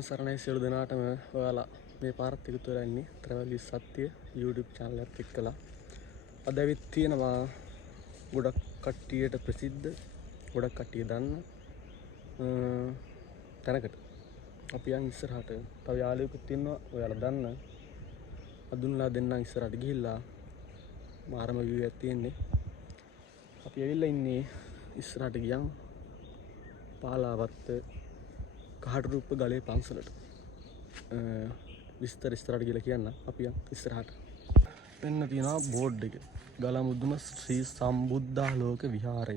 තෙරුවන් සරණයි සියලු දෙනාටම. ඔයාලා මේ පාරත් එකතු වෙලා ඉන්නේ ට්‍රැවල් විත් සත්‍ය YouTube channel එකත් එක්කලා. අද ඇවිත් තියෙනවා ගොඩක් කට්ටියට ප්‍රසිද්ධ, ගොඩක් කට්ටිය දන්න තැනකට. අපි යන් ඉස්සරහට. තව යාළුවෙකුත් ඉන්නවා ඔයාලා දන්න. අඳුන්ලා දෙන්නම් ඉස්සරහට ගිහිල්ලා මාරම view එකක් තියෙන්නේ. අපි ඇවිල්ලා ඉන්නේ ඉස්සරහට ගියන් පාලාවත්ත කහටරුප්ප ගලේ පන්සලට. විස්තර ඉස්සරහට ගිහලා කියන්න. අපි යන් ඉස්සරහට. එන්න තියෙනවා බෝඩ් එක. ගලමුදුන ශ්‍රී සම්බුද්ධාලෝක විහාරය.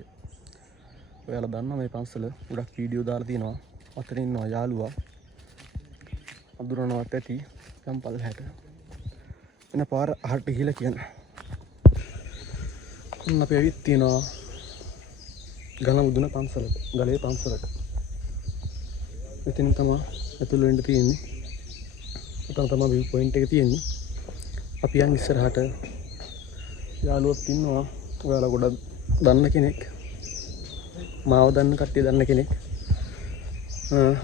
ඔයාලා දන්නවා මේ පන්සල. ගොඩක් වීඩියෝ දාලා තියෙනවා. අතන ඉන්නවා යාළුවා. අඳුරනවත් ඇති යම් පල්ලහැට. එන පාර අහට ගිහලා කියන්න. අපි ඇවිත් තියෙනවා ගලමුදුන පන්සලට. ගලේ පන්සලට. මෙතන තමයි ඇතුළ වෙන්න තියෙන්නේ. උතන තමයි view point එක තියෙන්නේ. අපි යන් ඉස්සරහට. යාළුවෙක් ඉන්නවා. ඔයාලා ගොඩක් දන්න කෙනෙක්. මාව දන්න කට්ටිය දන්න කෙනෙක්.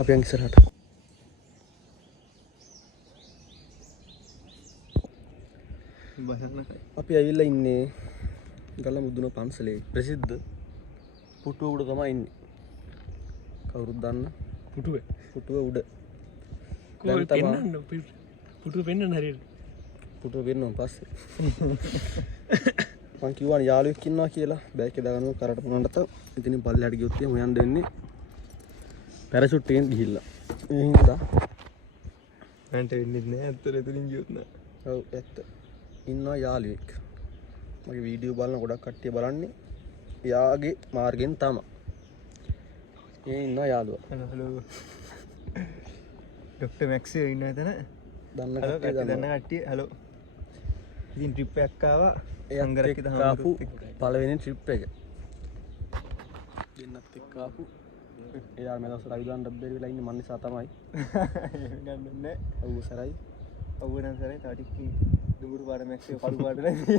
අපි යන් ඉස්සරහට. අපි ඇවිල්ලා ඉන්නේ ගලමුදුන පන්සලේ ප්‍රසිද්ධ පුටුව උඩ තමයි ඉන්නේ. කවුරුත් දන්න පුටුව උඩ. දැන් තමයි පුටුව පෙන්නන්න හරියට. පුටුව පෙන්නන්න පස්සේ. මං කිව්වා යාළුවෙක් ඉන්නවා කියලා. බෑග් එක දාගන්න කරට පුනන්නට ඉතින් පල්ලෙහාට ගියොත් එහෙම හොයන්න වෙන්නේ. පැරෂුට් එකෙන් ගිහිල්ලා. ඒ හින්දා මන්ට වෙන්නේ නැහැ. අතට එතනින් ගියොත් නෑ. ඔව් ඇත්ත. ඉන්නවා යාළුවෙක්. මගේ වීඩියෝ බලන ගොඩක් කට්ටිය බලන්නේ එයාගේ මාර්ගෙන් තමයි. ඒ ඉන්නවා යාළුවා. හලෝ. ડોක්ටර් මැක්සියෝ ඉන්නවා එතන. දන්න කට්ටිය හලෝ. ඉතින් ට්‍රිප් එකක් ආවා. සංගරකිත ආපු පළවෙනි ට්‍රිප් එක. දෙන්නත් එක්ක ආපු. එයා මේ දවස් රයිලන්ඩ් බැරි වෙලා ඉන්නේ මන් නිසා තමයි. ගන්නන්නේ. ඔව් සරයි. ඔව් නම් සරයි. තව ටිකකින් දුඹුරු පාර මැක්සියෝ කළු පාට නැති.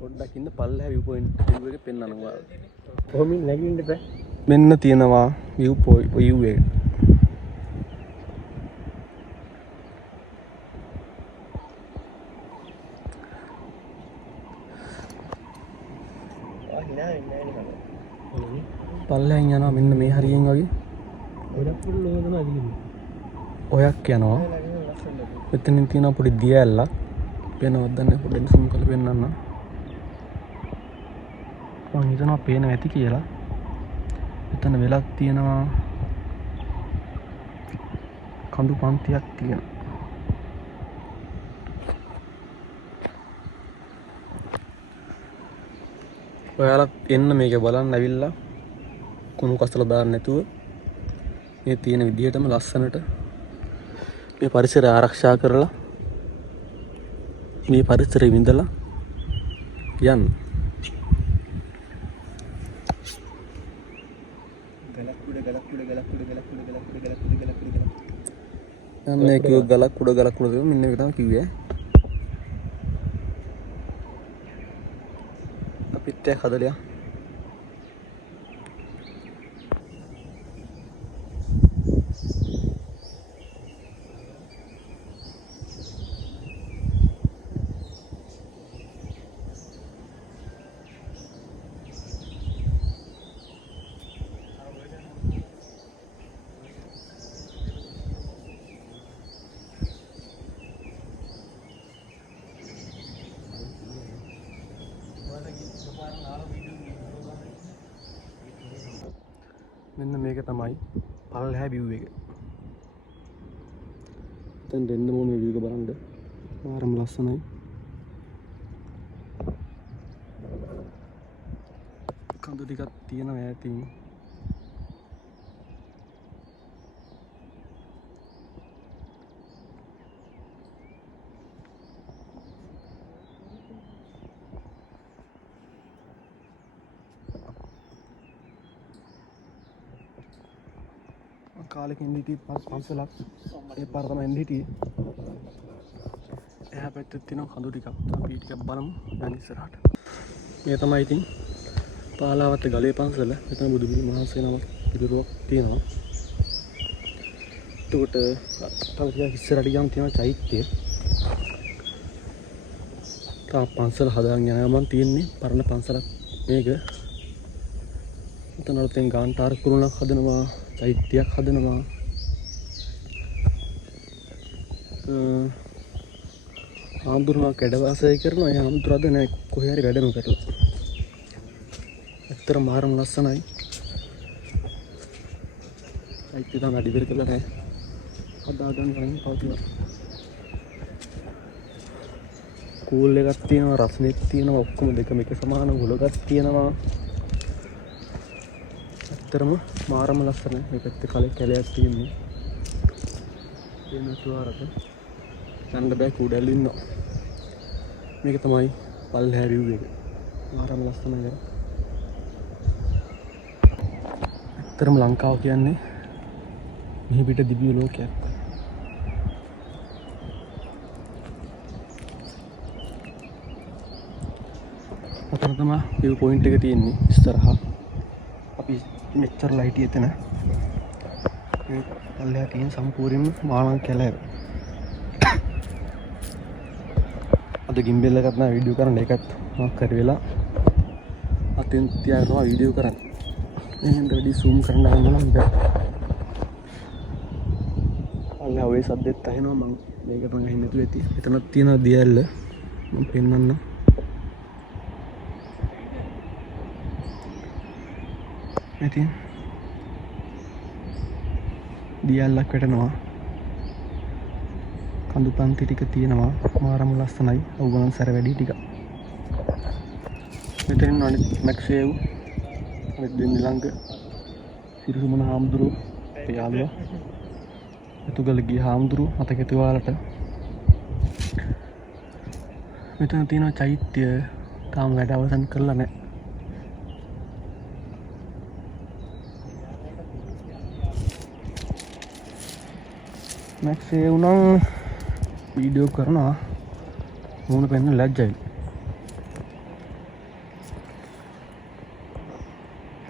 පොඩ්ඩක් ඉන්න පල්ලෙහා view point එක පෙන්නනවා ඔයාලා. කොහොම නැගින්න බෑ. මෙන්න තියෙනවා view එක. පල්ලෙන් යනවා මෙන්න මේ හරියෙන් වගේ. ඔයක් යනවා. මෙතනින් තියෙනවා පොඩි දිය ඇල්ලක්. පේනවද දන්නේ පොඩ්ඩක් සුම් කරලා පෙන්නන්න. මම හිතනවා පේනවා ඇති කියලා. එතන වෙලක් තියෙනවා. කඳු පන්තියක් තියෙනවා. ඔයාලා එන්න මේක බලන්න ඇවිල්ලා කුණු කසල දාන්න නැතුව මේ තියෙන විදිහටම ලස්සනට මේ පරිසරය ආරක්ෂා කරලා මේ පරිසරෙ විඳලා යන්න. යන්නේ කිව්ව ගලක් උඩ මෙන්න ඒක තමයි කිව්වේ. අපිත් එක්ක හදලා මෙන්න මේක තමයි පල්ලෙහා view එක. දැන් දෙන්න මොන view එක බලන්න. මාරම ලස්සනයි. කඳු ටිකක් තියෙනවා ඈතින්. කාලෙකින් හිටියේ පන්සලක්. ඒ පාර තමයි එන්නේ හිටියේ. එහා පැත්තේ තියෙන කඳු ටිකක්. අපි ටිකක් බලමු දැන් ඉස්සරහට. මේ තමයි ඉතින් පාලාවත්ත ගලේ පන්සල. මෙතන බුදු පිළිම වහන්සේ නමක් පිළිරුවක් තියෙනවා. එතකොට තව ටිකක් ඉස්සරහට ගියාම තියෙනවා චෛත්‍යය. තා පන්සල හදාගෙන යනවා මම තියෙන්නේ පරණ පන්සලක් මේක. එතන වල තියෙන ගාන්ටාර කුරුණක් හදනවා, චෛත්‍යයක් හදනවා. ආම්දුරණක් වැඩ වාසය කරනවා. ඒ ආම්දුරද නෑ කොහේ හරි වැඩම කරලා. ඇත්තටම මාරම ලස්සනයි. චෛත්‍ය තමයි වැඩි වෙර කරලා නෑ. හදාගන්න කලින් පවතිනවා. කූල් එකක් තියෙනවා, රස්නෙත් තියෙනවා, ඔක්කොම දෙකම එක සමාන ගොලගස් තියෙනවා. ඇත්තටම මාරම ලස්සනයි. මේ පැත්තේ කැලයක් තියෙනවා. එන්නතුආරක යන්න බෑ කුඩැල්ල ඉන්නවා. මේක තමයි පල්ලෙහා view එක. මාරම ලස්සනයි ඒක. ඇත්තටම ලංකාව කියන්නේ මෙහි පිට දිව්‍ය ලෝකයක්. අතන තමයි view point එක තියෙන්නේ ඉස්සරහා. අපි මෙච්චරලා හිටියේ එතන. මේ පල්ලෙහා තියෙන සම්පූර්ණයෙන්ම මාළන් කැලෑව. අද ගිම්බෙල් එකක් නෑ වීඩියෝ කරන්න. ඒකත් මම කර වෙලා අතින් තියාගෙන වීඩියෝ කරන්න. එහෙනම් වැඩි zoom කරන්න ගන්න බෑ. අල්ලා ඔය සද්දෙත් ඇහෙනවා. මම මේක තමයි අහින්න නැතුව ඇති. එතනක් තියෙනවා දියැල්ල. මම පෙන්නන්න. ඉතින් දියැල්ලක් වැටෙනවා. කඳු පන්ති ටික තියෙනවා. මාරම ලස්සනයි. අවුගණන් සැර වැඩි ටික. මෙතනින් අනිත් මැක්සේව් අනිත් දෙන්නේ ළඟ සිරිසුමන හාමුදුරුවෝ යාළුවා. එතුගල ගිය හාමුදුරුවෝ මතක ඇති ඔයාලට. මෙතන තියෙනවා චෛත්‍ය. තාම වැඩ අවසන් කරලා නැහැ. මැක්සේව් නම් වීඩියෝ කරනවා. මූණ පෙන්න ලැජ්ජයි.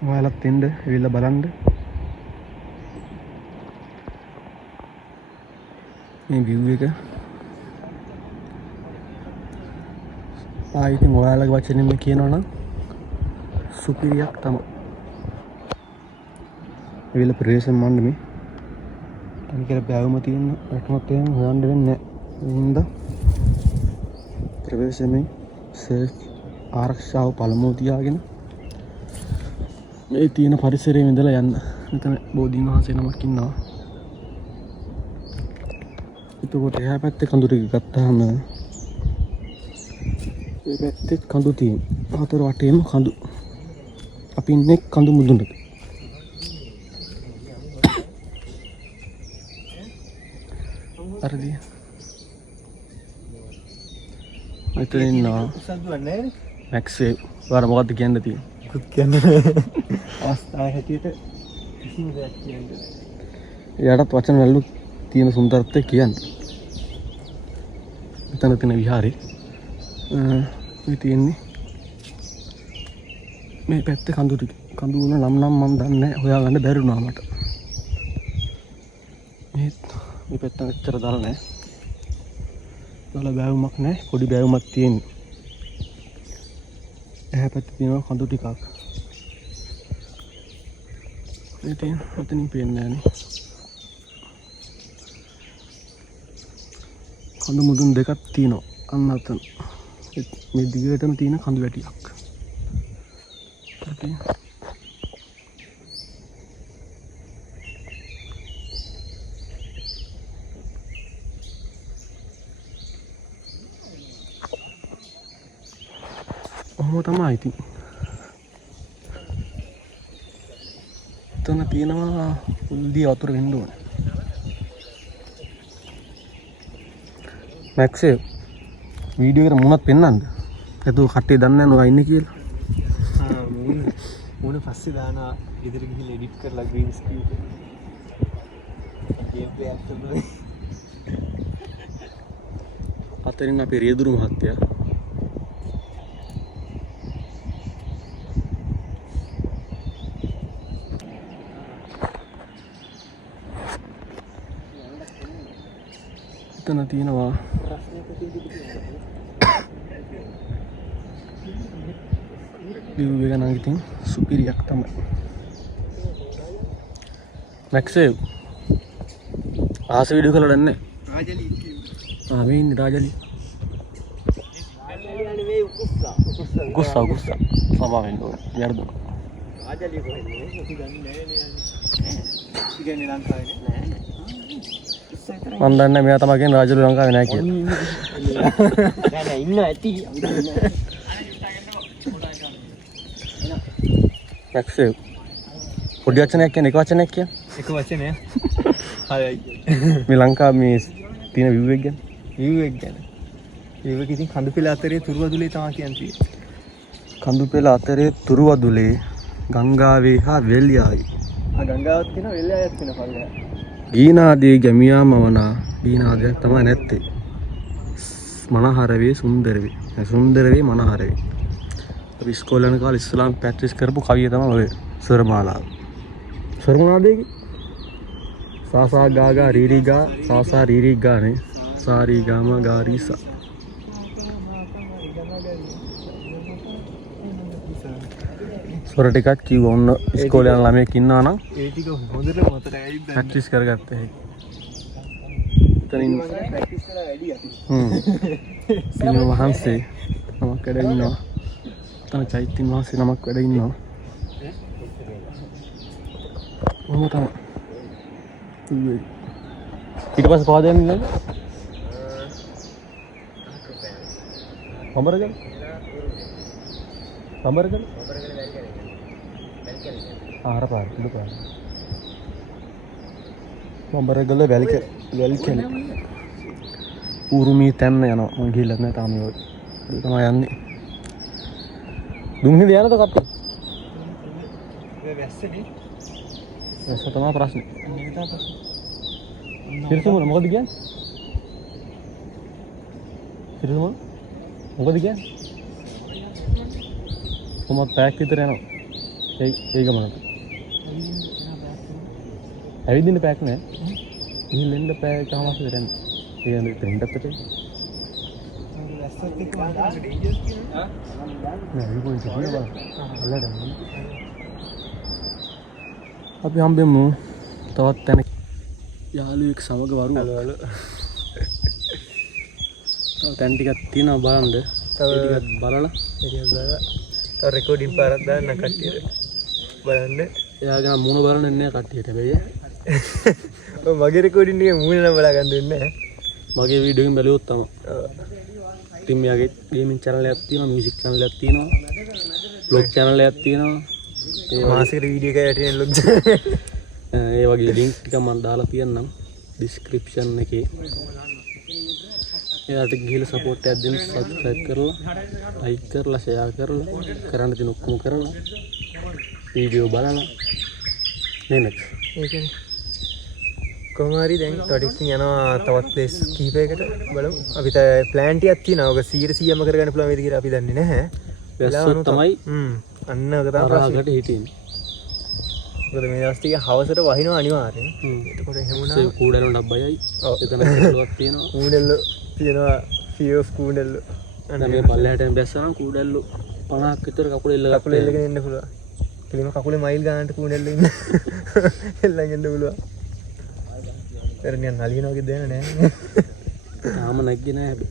ඔයාලත් එන්න ඇවිල්ලා බලන්න. මේ view එක ඉතින් ඔයාලගේ වචනෙන්ම කියනවා නම් සුපිරියක් තමයි. ඇවිල්ලා ප්‍රවේශම් මණ්ඩපේ අනිකර බෑවුම තියෙන වැටුමක් තියෙන හොයන්න වෙන්නේ නැහැ. ඒ හින්දා ප්‍රවේශමේ සේෆ් ආරක්ෂාව පළමුව තියාගෙන මේ තියෙන පරිසරයේ ඉඳලා යන්න. මෙතන බෝධීන් වහන්සේ නමක් ඉන්නවා. එතකොට එහා පැත්තේ කඳු ටික ගත්තාම මේ පැත්තේ කඳු තියෙන. හතර වටේම කඳු. අපි ඉන්නේ කඳු මුදුනක. හරිද? මෙතන ඉන්නවා මැක්ස්වේව්. ඔයාලා මොකද්ද කියන්න තියෙන්නේ? කුත් කියන්නේ අවස්ථාව හැටියට කිසිම දෙයක් කියන්නේ. එයාටත් වචන වලු තියෙන සුන්දරත්වය කියන්නේ. මෙතන තියෙන විහාරේ මේ තියෙන්නේ මේ පැත්තේ කඳු ටික. කඳු වුණ නම් මම දන්නේ නැහැ. හොයාගන්න බැරි වුණා මට. මේ පැත්ත ඇත්තට දාලා නැහැ. දාලා බෑවුමක් නැහැ. පොඩි බෑවුමක් තියෙන්නේ. එහා පැත්තේ තියෙනවා කඳු ටිකක්. ඉතින් ඔතනින් පේන්නේ නැහැ නේ. කඳු මුදුන් දෙකක් තියෙනවා. අන්න අතන. මේ දිගටම තියෙන කඳු වැටියක්. ඉතින් ඔහොම තමයි ඉතින්. එතන තියෙනවා උල්දී වතුර වෙන්න ඕනේ. මැක්සේ වීඩියෝ එකට මුණත් පෙන්නන්නද? එතකොට කට්ටිය දන්නේ නැහැ නෝ ඉන්නේ කියලා. මුණ පස්සේ දානවා ගෙදර ගිහින් එඩිට් කරලා ග්‍රීන් ස්ක්‍රීන් එකේ. ගේම් ප්ලේ එකක් කරනවා. අතරින් අපේ රියදුරු මහත්තයා එතන තියෙනවා view එක නම් ඉතින් සුපිරියක් තමයි. මැක්සේව් ආස වීඩියෝ කරලා දන්නේ මේ ඉන්නේ රාජලි උකුස්සා සමා වෙන්න ඕනේ යර්ද රාජලි කොහෙන්ද අපි දන්නේ නැහැ ඉන්නේ ලංකාවේ නෑ මම දන්නේ මෙයා තමයි කියන්නේ රාජලි ලංකාවේ නෑ කියලා නෑ ඉන්න ඇති මැක්සේව් පොඩි වචනයක් කියන්නේ එක වචනයක් කියන්නේ එක වචනය හරි මේ ලංකාව මේ තියෙන view එක ගැන view එක ඉතින් කඳු පෙළ අතරේ තුරුවදුලේ තමයි කියන්නේ කඳු පෙළ අතරේ තුරුවදුලේ ගංගාවේ හා වෙල්යාවේ ගංගාවක් තියෙනවා වෙල්යාවක් තියෙනවා පල්ලෙහා ගීනාදී ගැමියා මවනා ගීනාදයක් තමයි නැත්තේ මනහරවේ සුන්දරවේ මනහරවේ අපි ඉස්කෝලේ යන කාලේ ඉස්ලාම් ප්‍රැක්ටිස් කරපු කවිය තමයි ඔය ස්වරමාලාව ස්වරමාලාවේදී සාසා ගාගා රීරිගා සාසා රීරිගානේ සාරී ගාම ගාරීසා ස්වර ටිකක් කිව්වා ඔන්න ඉස්කෝලේ යන ළමයෙක් ඉන්නවා නම් ඒ ටික හොඳට මතක ඇවිත් ප්‍රැක්ටිස් කරගත්ත හැකි. එතනින් ප්‍රැක්ටිස් කරලා වැඩි අපි. සිනම වහන්සේ නමක් වැඩ ඉන්නවා. තන චෛත්‍යන් වහන්සේ නමක් වැඩ ඉන්නවා. මොකද තමයි ඊට පස්සේ පහද යන්නේ නේද? සම්බරගල ආර පාර පිළි පාර සම්බරගල වැල්කෙල උරුමී තැන්න යනවා මම ගිහිල්ලා නැහැ තාම ඒක තමයි යන්නේ දුම්හිඳ යනද කට්ටිය වැස්ස තමයි ප්‍රශ්නේ සිරිසුම මොකද කියන්නේ සිරිසුම මොකද කියන්නේ කොහොමද පැයක් විතර යනවා ඒ ගමනට ඇවිදින්න පැයක් නෑ ගිහින් එන්න පැය කමාවක් විතර යනවා ඒ කියන්නේ ට්‍රෙන්ඩ් අපිට වැස්සත් එක්ක වඩා ඩේන්ජර්ස් කියනවා නෑ ඒක කොයි කියනවා අල්ලගන්න අපි හම්බෙමු තවත් තැන යාළුවෙක් සමග වරුව හලෝ තව තැන් ටිකක් තියෙනවා බලන්න තව ටිකක් බලලා තව රෙකෝඩින් පාරක් දාන්න කට්ටියට බලන්න එයාගේ මූණ බලන්න ඉන්නේ කට්ටියට හැබැයි ඔය මගේ රෙකෝඩින් එකේ මූණ නම් බලා ගන්න දෙන්නේ නැහැ මගේ වීඩියෝ එකෙන් බැලුවොත් තමයි ඉතින් මෙයාගේ ගේමින් channel එකක් තියෙනවා මියුසික් channel එකක් තියෙනවා vlog channel එකක් තියෙනවා ඒ මාසික වීඩියෝ එකක් යටින් vlog ඒ වගේ link ටික මම දාලා තියන්නම් description එකේ එයාට ගිහලා support එකක් දෙන්න subscribe කරලා like කරලා share කරලා කරන්න තියෙන ඔක්කොම කරලා වීඩියෝ බලලා නෙමෙයි ඒකනේ කොහොම හරි දැන් ටොටික්ස් යනවා තවත් ප්ලේස් කිහිපයකට බලමු අපි ප්ලෑන් ටිකක් තියෙනවා ඔක 100%ම කරගන්න පුළුවන් වේද කියලා අපි දන්නේ නැහැ වැස්සොත් තමයි අන්න ඔක තමයි ප්‍රශ්නෙට හිටින්නේ මොකද මේ දවස් ටික හවසට වහිනවා අනිවාර්යෙන් එතකොට එහෙමුණා ඒ කූඩැල්ල ඩබ්බයයි එතන කූඩලක් තියෙනවා කූඩැල්ල තියෙනවා ෆියෝස් කූඩැල්ල අන්න මේ පල්ලෙහාට බැස්සනම් කූඩැල්ල 50ක් විතර කකුල එල්ලගෙන ඉන්න පුළුවන් පිළිම කකුලේ මයිල් ගන්නට කූඩැල්ල ඉන්න එල්ලගෙන ඉන්න පුළුවන් පෙරණියන් නලියනවා වගේ දෙන්න නෑ තාම නැග්ගේ නෑ හැබැයි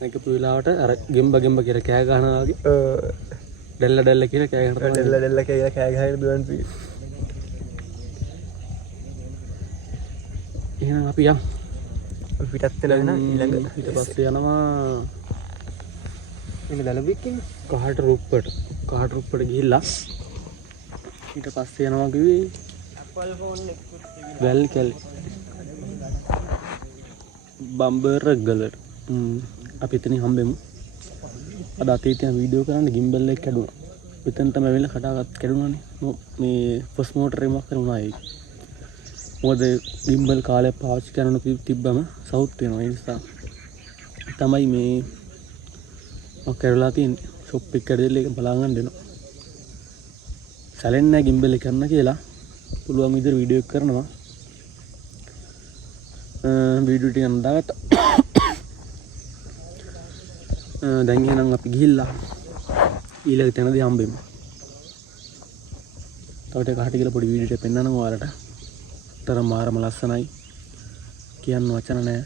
නැගපු වෙලාවට අර ගෙම්බ කියලා කෑ ගහනවා වගේ ඩෙල්ල කියලා කෑ ගහනවා ඩෙල්ල කියලා කෑ ගහගෙන දුවන් පී එහෙනම් අපි යමු අපි පිටත් වෙලා යන ඊළඟ ඊට පස්සේ යනවා එන්න දලබෙක්කින් කහට රුප්පට ගිහිල්ලා ඊට පස්සේ යනවා කිව්වේ ඇපල් ෆෝන් එක වැල් කැලේ බම්බරගලට අපි එතනින් හම්බෙමු අද අතීතයේ වීඩියෝ කරන්න ගිම්බල් එක කැඩුනා එතන තමයි වෙලා කඩාවත් කැඩුනානේ මේ ෆස්ට් මෝටර් එකක් කරුණා ඒක මොකද ගිම්බල් කාලයක් පාවිච්චි කරන තිබ්බම සවුත් වෙනවා ඒ නිසා තමයි මේ මම කරලා තියෙන්නේ ෂොප් එක කැඩෙල්ල එක බලාගන්න දෙනවා සැලෙන්නේ නැහැ ගිම්බල් එක කරන්න කියලා පුළුවන් විදිහට වීඩියෝ එක කරනවා වීඩියෝ ටික නදාගත්තා. දැන් එහෙනම් අපි ගිහිල්ලා ඊළඟ තැනදී හම්බෙමු. තව ටික කහට කියලා පොඩි වීඩියෝ එකක් පෙන්නන්නම් ඔයාලට. තරම් මාරම ලස්සනයි. කියන්න වචන නැහැ.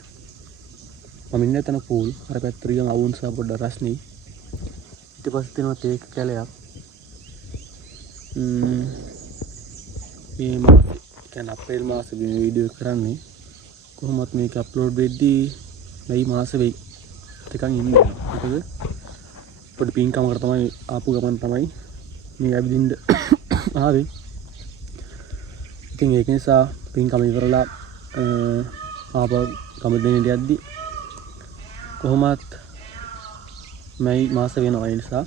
මම ඉන්නේ තන පූල්. අර පැත්තට ගියම අවුන්සා පොඩ්ඩක් රස්නේ. ඊට පස්සේ තියෙනවා තේක කැලයක්. මේ මාසේ කියන්නේ අප්‍රේල් මාසේ මේ වීඩියෝ කරන්නේ. කොහොමත් මේක අප්ලෝඩ් වෙද්දී මේ මාසේ වෙයි. ටිකක් ඉන්නේ. මොකද පොඩි පින්කමකට තමයි ආපු ගමන් තමයි මේ ඇවිදින්න ආවේ. ඉතින් ඒක නිසා පින්කම ඉවරලා ආපහු කමදෙනියට යද්දී කොහොමත් මේ මාස වෙනවා. ඒ නිසා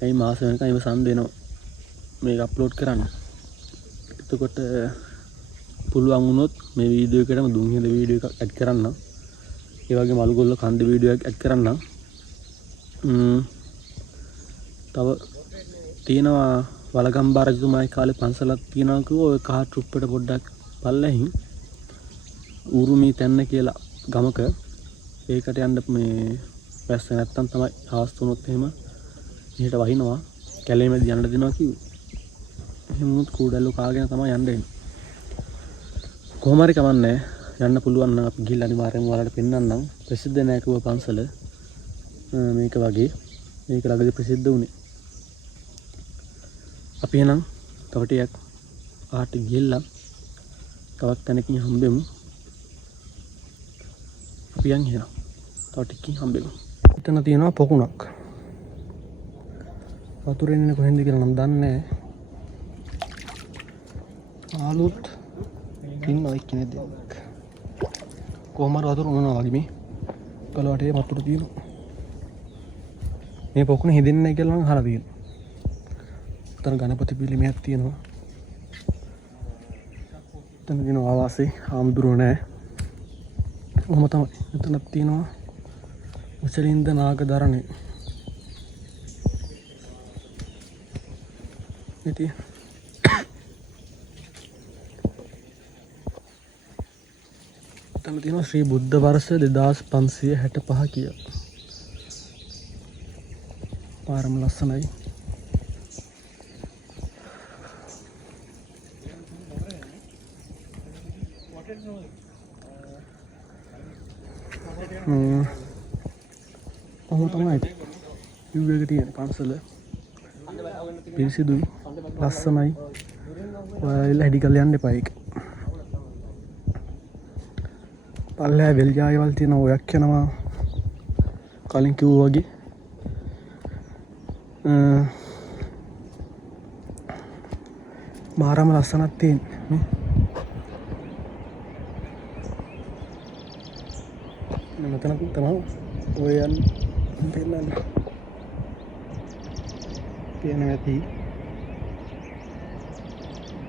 මේ මාස වෙනකන් ඉවසන් දෙනවා මේක අප්ලෝඩ් කරන්න. එතකොට පුළුවන් වුණොත් මේ වීඩියෝ එකටම දුම්හිඳ වීඩියෝ එකක් ඇඩ් කරන්න. ඒ වගේම අලුගොල්ල කන්ද වීඩියෝ එකක් ඇඩ් කරන්න. තව තියෙනවා වලගම්බා රජතුමායි කාලේ පන්සලක් තියෙනවා කිව්වා. ඔය කාට් රුප්පට පොඩ්ඩක් පල්ලෙහින් ඌරුමී තැන්න කියලා ගමක ඒකට යන්න මේ වැස්ස නැත්තම් තමයි හවස් තුනොත් එහෙම මෙහෙට වහිනවා. කැලේ මැද යන්න දෙනවා කිව්වේ. එහෙම වුණොත් කූඩල්ලෝ කාගෙන තමයි යන්න එන්නේ. කොහොම හරි කමන්නේ යන්න පුළුවන් නම් අපි ගිහිල්ලා අනිවාර්යෙන්ම ඔයාලට පෙන්නන්නම්. ප්‍රසිද්ධ නෑ කිව්ව පන්සල මේක වගේ. මේක ළඟදී ප්‍රසිද්ධ වුණේ. අපි එහෙනම් තව ටිකක් ආට ගිහිල්ලා තවත් තැනකින් හම්බෙමු. අපි යන් එහෙනම් තව ටිකකින් හම්බෙමු. එතන තියෙනවා පොකුණක්. වතුරෙන් එන්නේ කොහෙන්ද කියලා නම් දන්නේ නැහැ. ආලුත් ඉන්නවා එක්කෙනෙක් දෙයක්. කොහොම හරි වතුර උනනවා වගේ මේ කලවටේ වතුර තියෙනවා. මේ පොකුණ හිදෙන්නේ නැහැ කියලා නම් අහලා තියෙනවා. උතන ගණපති පිළිමයක් තියෙනවා. එතන තියෙනවා ආවාසේ ආම්දුරෝ නැහැ. ඔහොම තමයි. එතනක් තියෙනවා උචලින්ද නාගදරණේ. ඉතින් එතන තියෙනවා ශ්‍රී බුද්ධ වර්ෂ 2565 කියලා. පාරම ලස්සනයි. ඔහොම තමයි view එක තියෙන පන්සල. පිරිසිදුයි ලස්සනයි. ඔයාලා හැඩි කරලා යන්න එපා ඒක. පල්ලෑ වෙල් ජායවල් තියෙන ඔයක් යනවා කලින් කිව්වා වගේ. මාරම ලස්සනක් තියෙන්නේ. මෙතන තමයි ඔය යන්නේ පෙන්නන්නේ. පේන ඇති.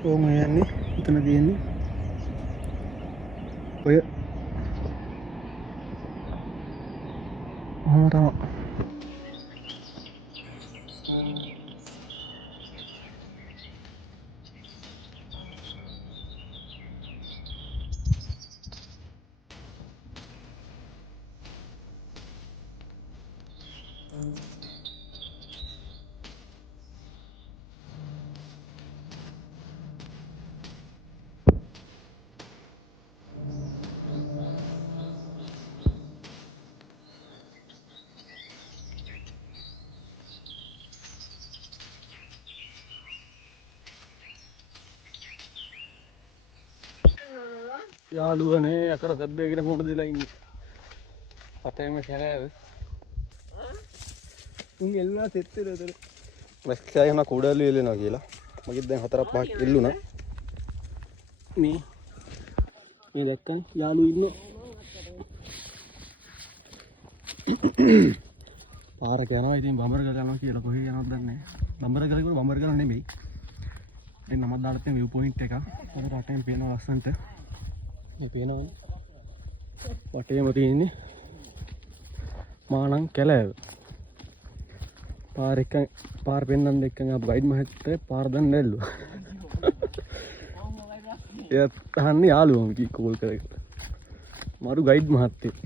කොහොම යන්නේ? එතන තියෙන්නේ ඔය ඔහොම තමයි. යාළුවනේ අකර සබ්බේකට මොකද දෙලා ඉන්නේ. පතේම කැරෑව. උන් එල්ලුණා සෙට්ටේ උතර. මැස්කයා යන කුඩාලු එල්ලෙනවා කියලා. මගෙත් දැන් 4-5ක් එල්ලුණා. මේ දැක්කනේ යාළුවෝ ඉන්නවා. පාරක යනවා. ඉතින් බඹරගල යනවා කියලා කොහේ යනවද දන්නේ නැහැ. බඹරගල නෙමෙයි. දැන් නමක් දාලා තියෙන view point එක. අර රටෙන් පේනවා ලස්සනට. මේ පේනවනේ. වටේම තියෙන්නේ මානම් කැලෑව. පාර පෙන්නන්න එක්කන් ආපු ගයිඩ් මහත්තයා පාර දන්න නැල්ලුවා. එයාත් අහන්නේ යාළුවම කී කෝල් කරගෙන. මාරු ගයිඩ් මහත්තයෙක්.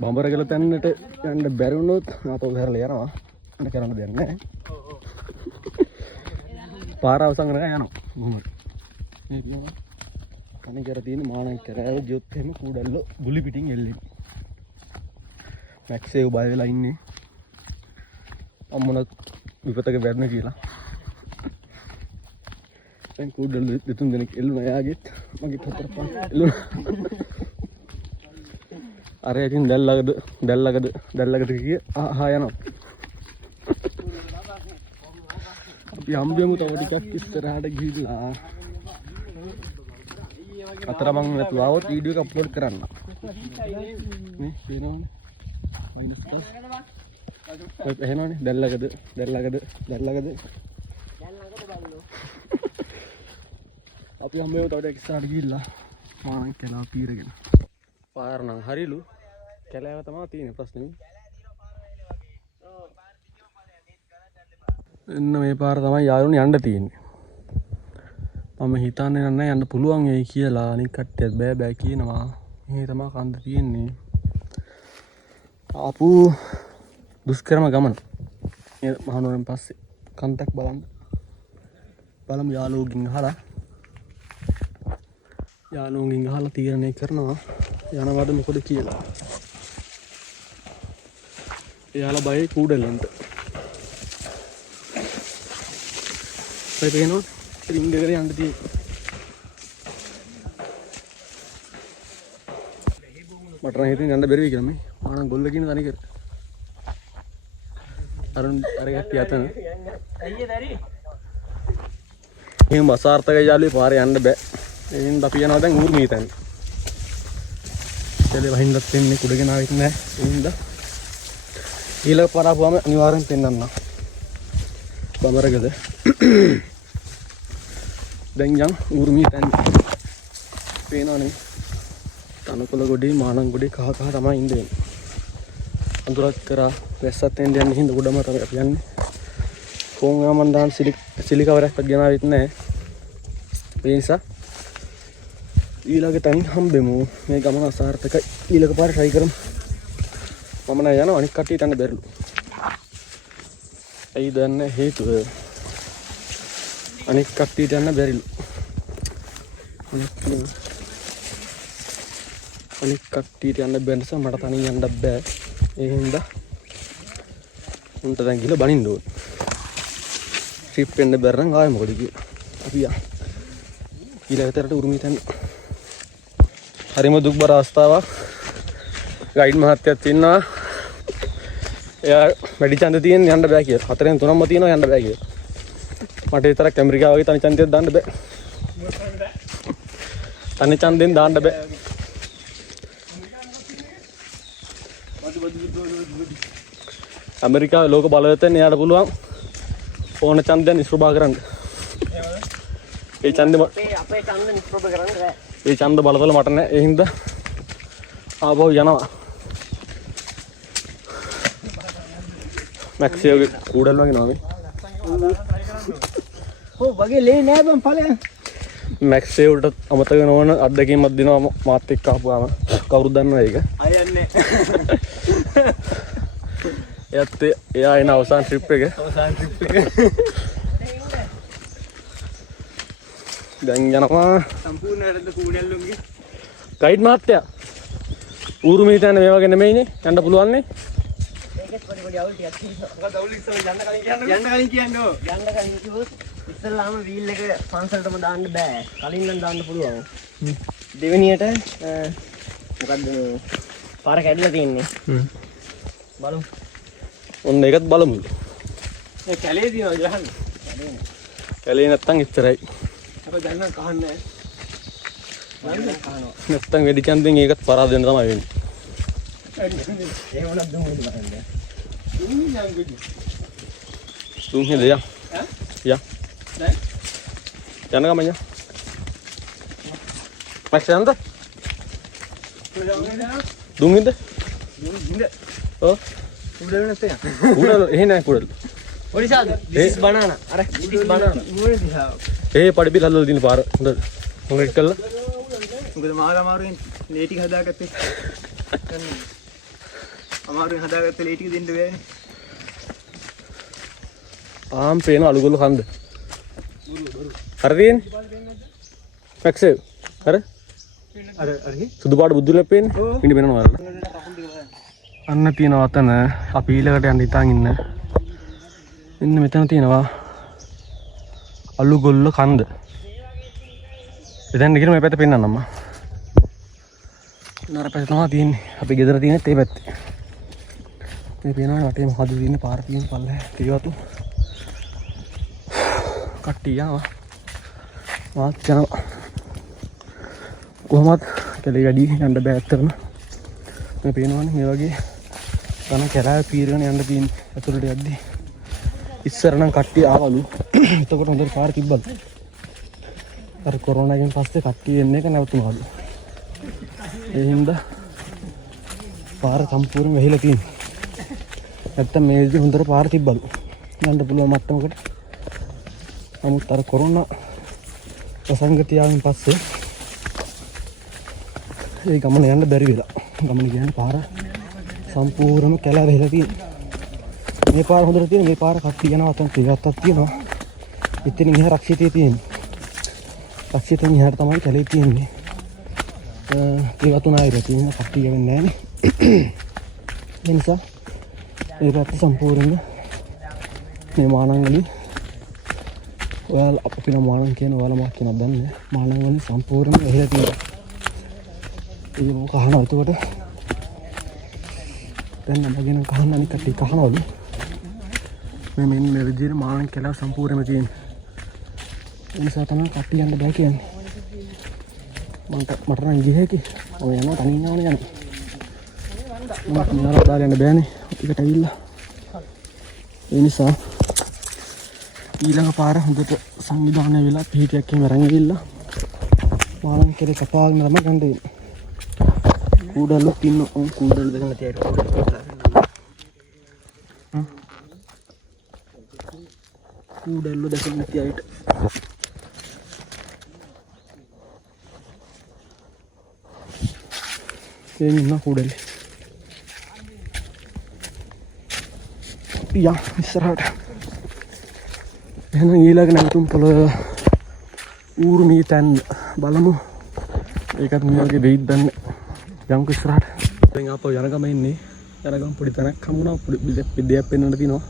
බඹරගල තැන්නට යන්න බැරි වුණොත් ආපහු හැරලා යනවා. අන්න කරන්න දෙයක් නැහැ. පාර අවසන් කරගෙන යනවා. කොහොමද? මේ කියනවා. කණේ කර තියෙන මාණන් කරාව ජොත් එහෙම කූඩල්ල ගුලි පිටින් එල්ලෙන්නේ. මැක්ස් ඒ බය වෙලා ඉන්නේ. අම්මනත් විපතක වැටෙන කියලා. දැන් කූඩල්ල දෙතුන් දෙනෙක් එල්ලුණා යාගෙත් මගෙත් හතර පහ එල්ලුණා. අර ඉතින් දැල්ලගද කිය ආහා යනවා. අපි හම්බෙමු තව ටිකක් ඉස්සරහට ගිහිල්ලා. අතරමං නැතුව આવොත් වීඩියෝ එක අප්ලෝඩ් කරන්න. නේ පේනවනේ. Minus plus. ඒක එහෙනවනේ දැල්ලගද. අපි හම්බෙමු තව ටිකක් ඉස්සරහට ගිහිල්ලා. මානන් කැලාව පීරගෙන. පාර නම් හරිලු. කැලෑව තමයි තියෙන ප්‍රශ්නේ. එන්න මේ පාර තමයි යාළුවනේ යන්න තියෙන්නේ. මම හිතන්නේ නැහැ යන්න පුළුවන් වෙයි කියලා. අනික කට්ටියත් බෑ කියනවා. මේ තමයි කන්ද තියෙන්නේ. ආපු දුෂ්කරම ගමන. මේ මහනුවරින් පස්සේ කන්දක් බලමු යාළුවෝගෙන් අහලා. යාළුවෝගෙන් අහලා තීරණය කරනවා යනවද මොකද කියලා. එයාලා බයයි කූඩලෙන්ට. ඒ පේනවා රින්ග් එකට යන්න තියෙන්නේ. මට නම් හිතෙන්නේ යන්න බැරි වෙයි කියලා මේ. ආනන් ගොල්ල කියන තනිකර. අර ගැට්ටිය අතන. අයියේ දැරි. මේ මසාර්ථක යාළුවේ පාරේ යන්න බෑ. ඒ හින්දා අපි යනවා දැන් ඌර්මීතෙන්. ඉතලේ වහින්නත් වෙන්නේ කුඩගෙන ආවෙත් නෑ. ඒ හින්දා ඊළඟ පාර ආපුවම අනිවාර්යෙන් පෙන්නන්න. බඹරගද. දැන් යන් ඌර්මීතෙන්. පේනවනේ. තනකොළ ගොඩේ මානන් ගොඩේ කහ තමයි ඉන්නේ. අඳුරත් කරා වැස්සත් එන්නේ යන්නේ හින්දා ගොඩම තමයි අපි යන්නේ. ෆෝන් ගමන් දාන්න සිලිකවරයක්වත් ගෙනාවෙත් නැහැ. ඒ නිසා ඊළඟ තැනින් හම්බෙමු. මේ ගමන අසාර්ථකයි. ඊළඟ පාර try කරමු. මම නෑ යනවා අනික් කට්ටියට යන්න බැරිලු. ඇයි දන්නේ හේතුව? අනික් කට්ටියට යන්න බැරිලු. අනික් කට්ටියට යන්න බැරි නිසා මට තනියෙන් යන්න බෑ. ඒ හින්දා උන්ට දැන් ගිහලා බනින්න ඕන. ට්‍රිප් වෙන්න බැර නම් ආයෙ මොකද කියේ. අපි ඊළඟට උරුමීතෙන් හරිම දුක්බර අවස්ථාවක්. ගයිඩ් මහත්තයාත් ඉන්නවා. එයා වැඩි ඡන්ද තියෙන යන්න බෑ කියලා. 4න් 3ක්ම තියෙනවා යන්න බෑ කියලා. මට විතරක් ඇමරිකාව වගේ තනි ඡන්දයක් දාන්න බෑ. තනි ඡන්දෙන් දාන්න බෑ. ඇමරිකාවේ ලෝක බලවේතෙන් එයාට පුළුවන් ඕන ඡන්දයක් නිෂ්ප්‍රභා කරන්න. ඒ ඡන්දෙ අපේ ඡන්ද නිෂ්ප්‍රභා කරන්න බෑ. ඒ ඡන්ද බලතල මට නෑ. ඒ හින්දා ආපහු යනවා. මැක්සියෝගේ කූඩල් වගේ නෝ මේ. ඔව් වගේ ලේ නෑ බං ඵලයන්. මැක්සියෝට අමතක නොවන අත්දැකීමක් දෙනවා මාත් එක්ක ආපුවාම. කවුරුද දන්නවද ඒක? අයන්නේ. එයා එන අවසාන ට්‍රිප් එක. දැන් යනවා සම්පූර්ණ වැඩ කූඩල්ලුන්ගේ ගයිඩ් මහත්තයා. ඌරුමීතන මේ වගේ නෙමෙයිනේ යන්න පුළුවන් නේ. ඒකත් පොඩි අවුල් ටිකක් තියෙනවා. මොකද අවුල් ඉස්සෙල්ලා යන්න කලින් කියන්නෝ. යන්න කලින් කිව්වොත් ඉස්සෙල්ලාම වීල් එක පන්සලටම දාන්න බෑ. කලින් නම් දාන්න පුළුවන්. දෙවෙනියට මොකද්ද පාර කැඩලා තියෙන්නේ. බලමු. ඔන්න ඒකත් බලමු. ඒ කැලේ දිනවා ගහන්න. කැලේ නැත්තම් ඉතරයි. අපේ ගන්න කහන්නේ නැහැ. නැත්තම් වෙඩි කන්දෙන් ඒකත් පරාද වෙන තමයි වෙන්නේ. ඒ මොනක්ද දුන්නේ බලන්න. දුන්නේ නම් ගොඩි. දුන්නේ දෙයක්. ඈ? යා. දැන් යන්න ගමන් යා. මැක්ස් යන්නද? දුන්නේද? දුන්නේ. ඔව්. කුඩල නැත්තේ. කුඩල එහෙ නැහැ කුඩල. ඔරිසාද? This is banana. අර this is banana. මොකද දිහා? ඒ පඩි බිල් හදලා දින පාර හොඳ හොඟ කළා. මොකද මාර අමාරුවෙන් ලේ ටික හදාගත්තේ. අමාරුවෙන් හදාගත්ත ලේ ටික දෙන්න බෑනේ. ආම් පේන අලුගොල්ල කන්ද. හරි තියෙන්නේ. පැක්සේ. හරි. අර සුදු පාට බුදුලක් පේන්නේ. පින්න වෙනවා වරලා. අන්න තියෙනවා අතන අපි ඊළඟට යන්න ඉතින් ඉන්න. ඉන්න මෙතන තියෙනවා අලුගොල්ල කන්ද. එතෙන් ගිහින් මේ පැත්ත පෙන්නන්නම්ම. නර පැත්ත තමයි තියෙන්නේ. අපි ගෙදර තියෙනෙත් ඒ පැත්තේ. මේ පේනවා වටේ මොකද තියෙන්නේ පාර තියෙන පල්ලේ තියවතු. කට්ටිය ආවා. මාත් යනවා. කොහොමද කැලේ වැඩි යන්න බෑ ඇත්තටම. මේ පේනවනේ මේ වගේ තන කැරාව පීරගෙන යන්න තියෙන ඇතුළට යද්දි ඉස්සර නම් කට්ටිය ආවලු. එතකොට හොඳට පාර තිබ්බලු. අර කොරෝනා එකෙන් පස්සේ කට්ටිය එන්නේ එක නැවතුනාලු. ඒ හින්දා පාර සම්පූර්ණ වෙහිලා තියෙනවා. නැත්තම් මේ විදිහ හොඳට පාර තිබ්බලු. යන්න පුළුවන් මට්ටමකට. නමුත් අර කොරෝනා ප්‍රසංගතියෙන් පස්සේ ඒ ගමන යන්න බැරි වෙලා. ගමන කියන්නේ පාර සම්පූර්ණයෙන්ම කැලා වෙලා තියෙනවා. මේ පාර හොඳට තියෙන මේ පාර කට්ටිය යනවා අතන තියත්තක් තියෙනවා. ඉතින් ඉහා රක්ෂිතේ තියෙන්නේ. රක්ෂිතෙන් ඉහාට තමයි කැලේ තියෙන්නේ. ඒ වතුනායිර තියෙන කට්ටිය වෙන්නේ නැහැ නේ. ඒ නිසා මේ පැත්ත සම්පූර්ණයෙන්ම මේ මානංගලි ඔයාලා අපින මානං කියන ඔයාලා මාක් කියන දන්නේ මානංගලි සම්පූර්ණයෙන්ම වෙලා තියෙනවා. ඒ මොක කහනවා එතකොට දැන් නමගෙන කහන්න අනික කට්ටිය කහනවලු. මේ විදිහට මානං කියලා සම්පූර්ණයෙන්ම තියෙනවා. ඒ නිසා තමයි කට්ටිය යන්න බෑ කියන්නේ. මට නම් ගියේ කි ඔය යනවා තනින් යනවා යනවා. මට නරක දාලා යන්න බෑනේ. ටිකට ඇවිල්ලා. ඒ නිසා ඊළඟ පාර හොඳට සංවිධානය වෙලා පිහිටියක් එහෙම අරන් ගිහිල්ලා මානං කෙරේ කපාගෙන තමයි ගන්න දෙන්නේ. කූඩල්ලු තින්න කූඩල්ලු දෙකම තියයිට කූඩල්ලු දෙකම තියයිට ඒ ඉන්න කූඩල්ලි යා ඉස්සරහට එහෙනම් ඊළඟ නැවතුම් පොළ ඌරුමී තැන් බලමු. ඒකත් මේ වගේ දෙයිද දන්නේ. යම්ක ඉස්සරහට දැන් ආපහු යන ගම ඉන්නේ. යන ගම පොඩි තැනක් හම්බුණා. පොඩි දෙයක් පෙන්වන්න තියෙනවා.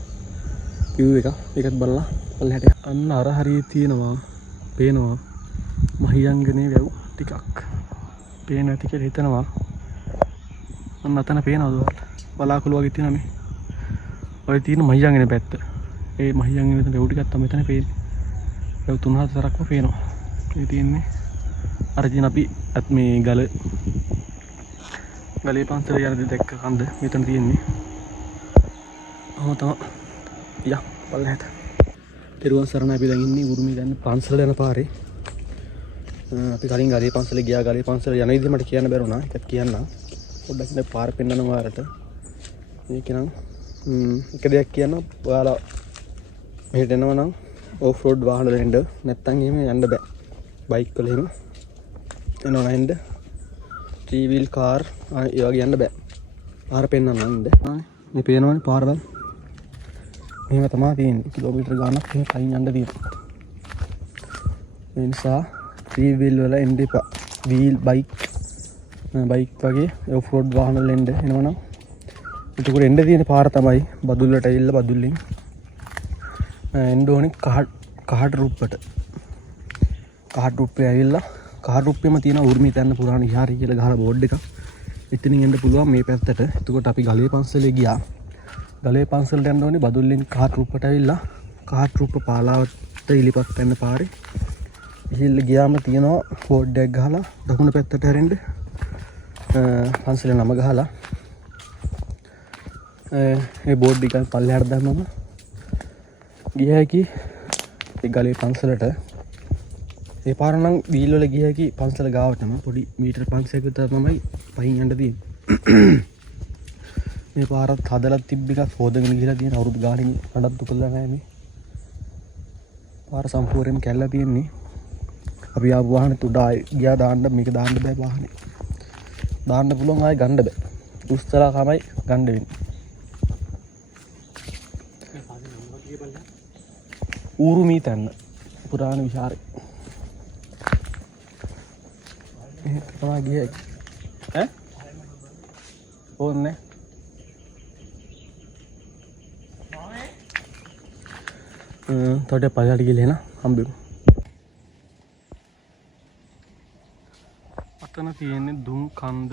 view එක. ඒකත් බලලා පල්ලෙහාට අන්න අර හරිය තියෙනවා. පේනවා. මහියංගනේ වැව් ටිකක්. පේන ඇති කියලා හිතනවා. අන්න අතන පේනවද ඔයාලට? බලාකුළු වගේ තියෙනවා මේ. ඔය තියෙන මහියංගනේ පැත්ත. ඒ මහියංගනේ වැව් ටිකක් තමයි එතන පේන්නේ. වැව් 3-4ක්ම පේනවා. ඒ තියෙන්නේ අර දින අපි මේ ගලේ පන්සල යනදී දැක්ක කන්ද මෙතන තියෙන්නේ. ඔහොම තමයි. යා පල්ලෙහාට. පෙරුවන් සරණ අපි දැන් ඉන්නේ උරුමි ගන්න පන්සල යන පාරේ. අපි කලින් ගලේ පන්සල ගියා. ගලේ පන්සල යන විදිහ මට කියන්න බැරුණා. ඒකත් කියන්න. පොඩ්ඩක් ඉන්න පාර පෙන්නනවා ඔයාලට. මේක නම් එක දෙයක් කියන්න. ඔයාලා මෙහෙට එනවා නම් ඕෆ් රෝඩ් වාහන වල එන්න. නැත්තම් එහෙම යන්න බෑ. බයික් වල එහෙම එනවා නම් එන්න. 3 wheel car ඒ වගේ යන්න බෑ. පාර පෙන්නන්න ඉන්න. මේ පේනවනේ පාරවල්. මෙහෙම තමයි තියෙන්නේ. කිලෝමීටර් ගාණක් එහෙම කයින් යන්න තියෙනවා. ඒ නිසා 3 wheel වල එන්න එපා. wheel bike වගේ ඔෆ් රෝඩ් වාහන වල එන්න එනවනම් එතකොට එන්න තියෙන පාර තමයි බදුල්ලට ඇවිල්ලා බදුල්ලෙන් එන්න ඕනේ කහට රුප්පට. කහට රුප්පේ ඇවිල්ලා කහට රුප්පෙම තියෙන උර්මී තැන්න පුරාණ විහාරය කියලා ගහලා බෝඩ් එකක්. එතනින් එන්න පුළුවන් මේ පැත්තට. එතකොට අපි ගලේ පන්සලේ ගියා. ගලේ පන්සලට යන්න ඕනේ බදුල්ලෙන් කහට රුප්පට ඇවිල්ලා කහට රුප්ප පාලාවට ඉලිපත් වෙන්න පාරේ. ඉහිල්ල ගියාම තියෙනවා බෝඩ් එකක් ගහලා දකුණු පැත්තට හැරෙන්න. පන්සලේ නම ගහලා ඒ බෝඩ් එක පල්ලෙහාට දැම්මම ගිය හැකි ඒ ගලේ පන්සලට. ඒ පාර නම් වීල් වල ගිය හැකි පන්සල ගාවටම පොඩි මීටර් 500ක විතර තමයි පහින් යන්න තියෙන්නේ. මේ පාරත් හදලා තිබ්බ එකක් හොදගෙන ගිහලා තියෙන අවුරුදු ගාණකින් නඩත්තු කළා නැහැ මේ. පාර සම්පූර්ණයෙන්ම කැල්ලා තියෙන්නේ. අපි ආපු වාහනේ උඩ ගියා දාන්න මේක දාන්න බෑ වාහනේ. දාන්න පුළුවන් ආයෙ ගන්න බෑ. උස්තරා තමයි ගන්න වෙන්නේ. ඌරුමී තැන්න පුරාණ විහාරේ. එහෙත් තමයි ගියේ. ඈ? ඕන්නේ. තොට පල්ලට ගිහලා එන හම්බෙමු. අතන තියෙන්නේ දුම් කන්ද.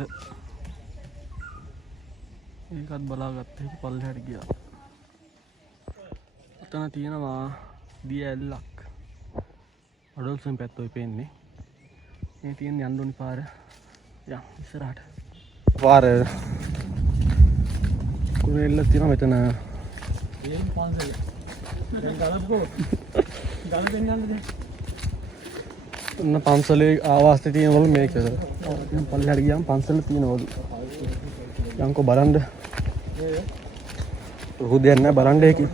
ඒකත් බලාගත්ත හැකි පල්ලෙහාට ගියා. අතන තියෙනවා දිය ඇල්ලක්. අඩොල්සන් පැත්ත ඔය පේන්නේ. මේ තියෙන යන්න ඕනි පාර. යා ඉස්සරහට. පාර කුරෙල්ල තියෙනවා මෙතන. එම් පන්සල. දැන් ගලපුකෝ. ගල දෙන්න යන්නද? ඔන්න පන්සලේ ආවාසයේ තියෙනවලු මේක විතර. පල්ලෙහාට ගියාම පන්සල තියෙනවලු. යන්කෝ බලන්න. රුහුදයක් නැහැ බලන්න ඒකේ.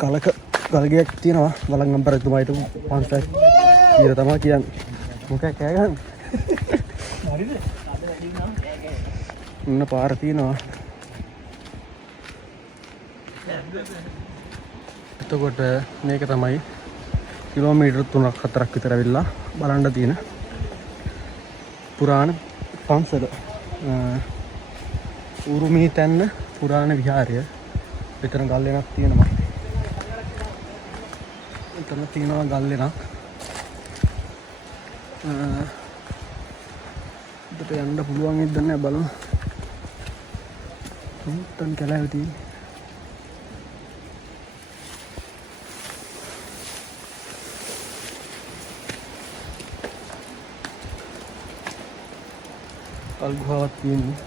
ගලක ගල්ගයක් තියෙනවා බලන් අම්බරතුමායිට පන්සල් කියලා තමයි කියන්නේ. මොකක් කෑ ගන්න? හරිද? ඔන්න පාර තියෙනවා. එතකොට මේක තමයි කිලෝමීටර් 3ක් 4ක් විතර ඇවිල්ලා බලන්න තියෙන පුරාණ පන්සල. ඌරුමී තැන්න පුරාණ විහාරය. මෙතන ගල් වෙනක් තියෙනවා. එතන තියෙනවා ගල් වෙනක්. උඩට යන්න පුළුවන් ඉද්ද නැහැ බලමු. උන්ටන් කැලෑව තියෙන්නේ. කල් ගුහාවක් තියෙන්නේ.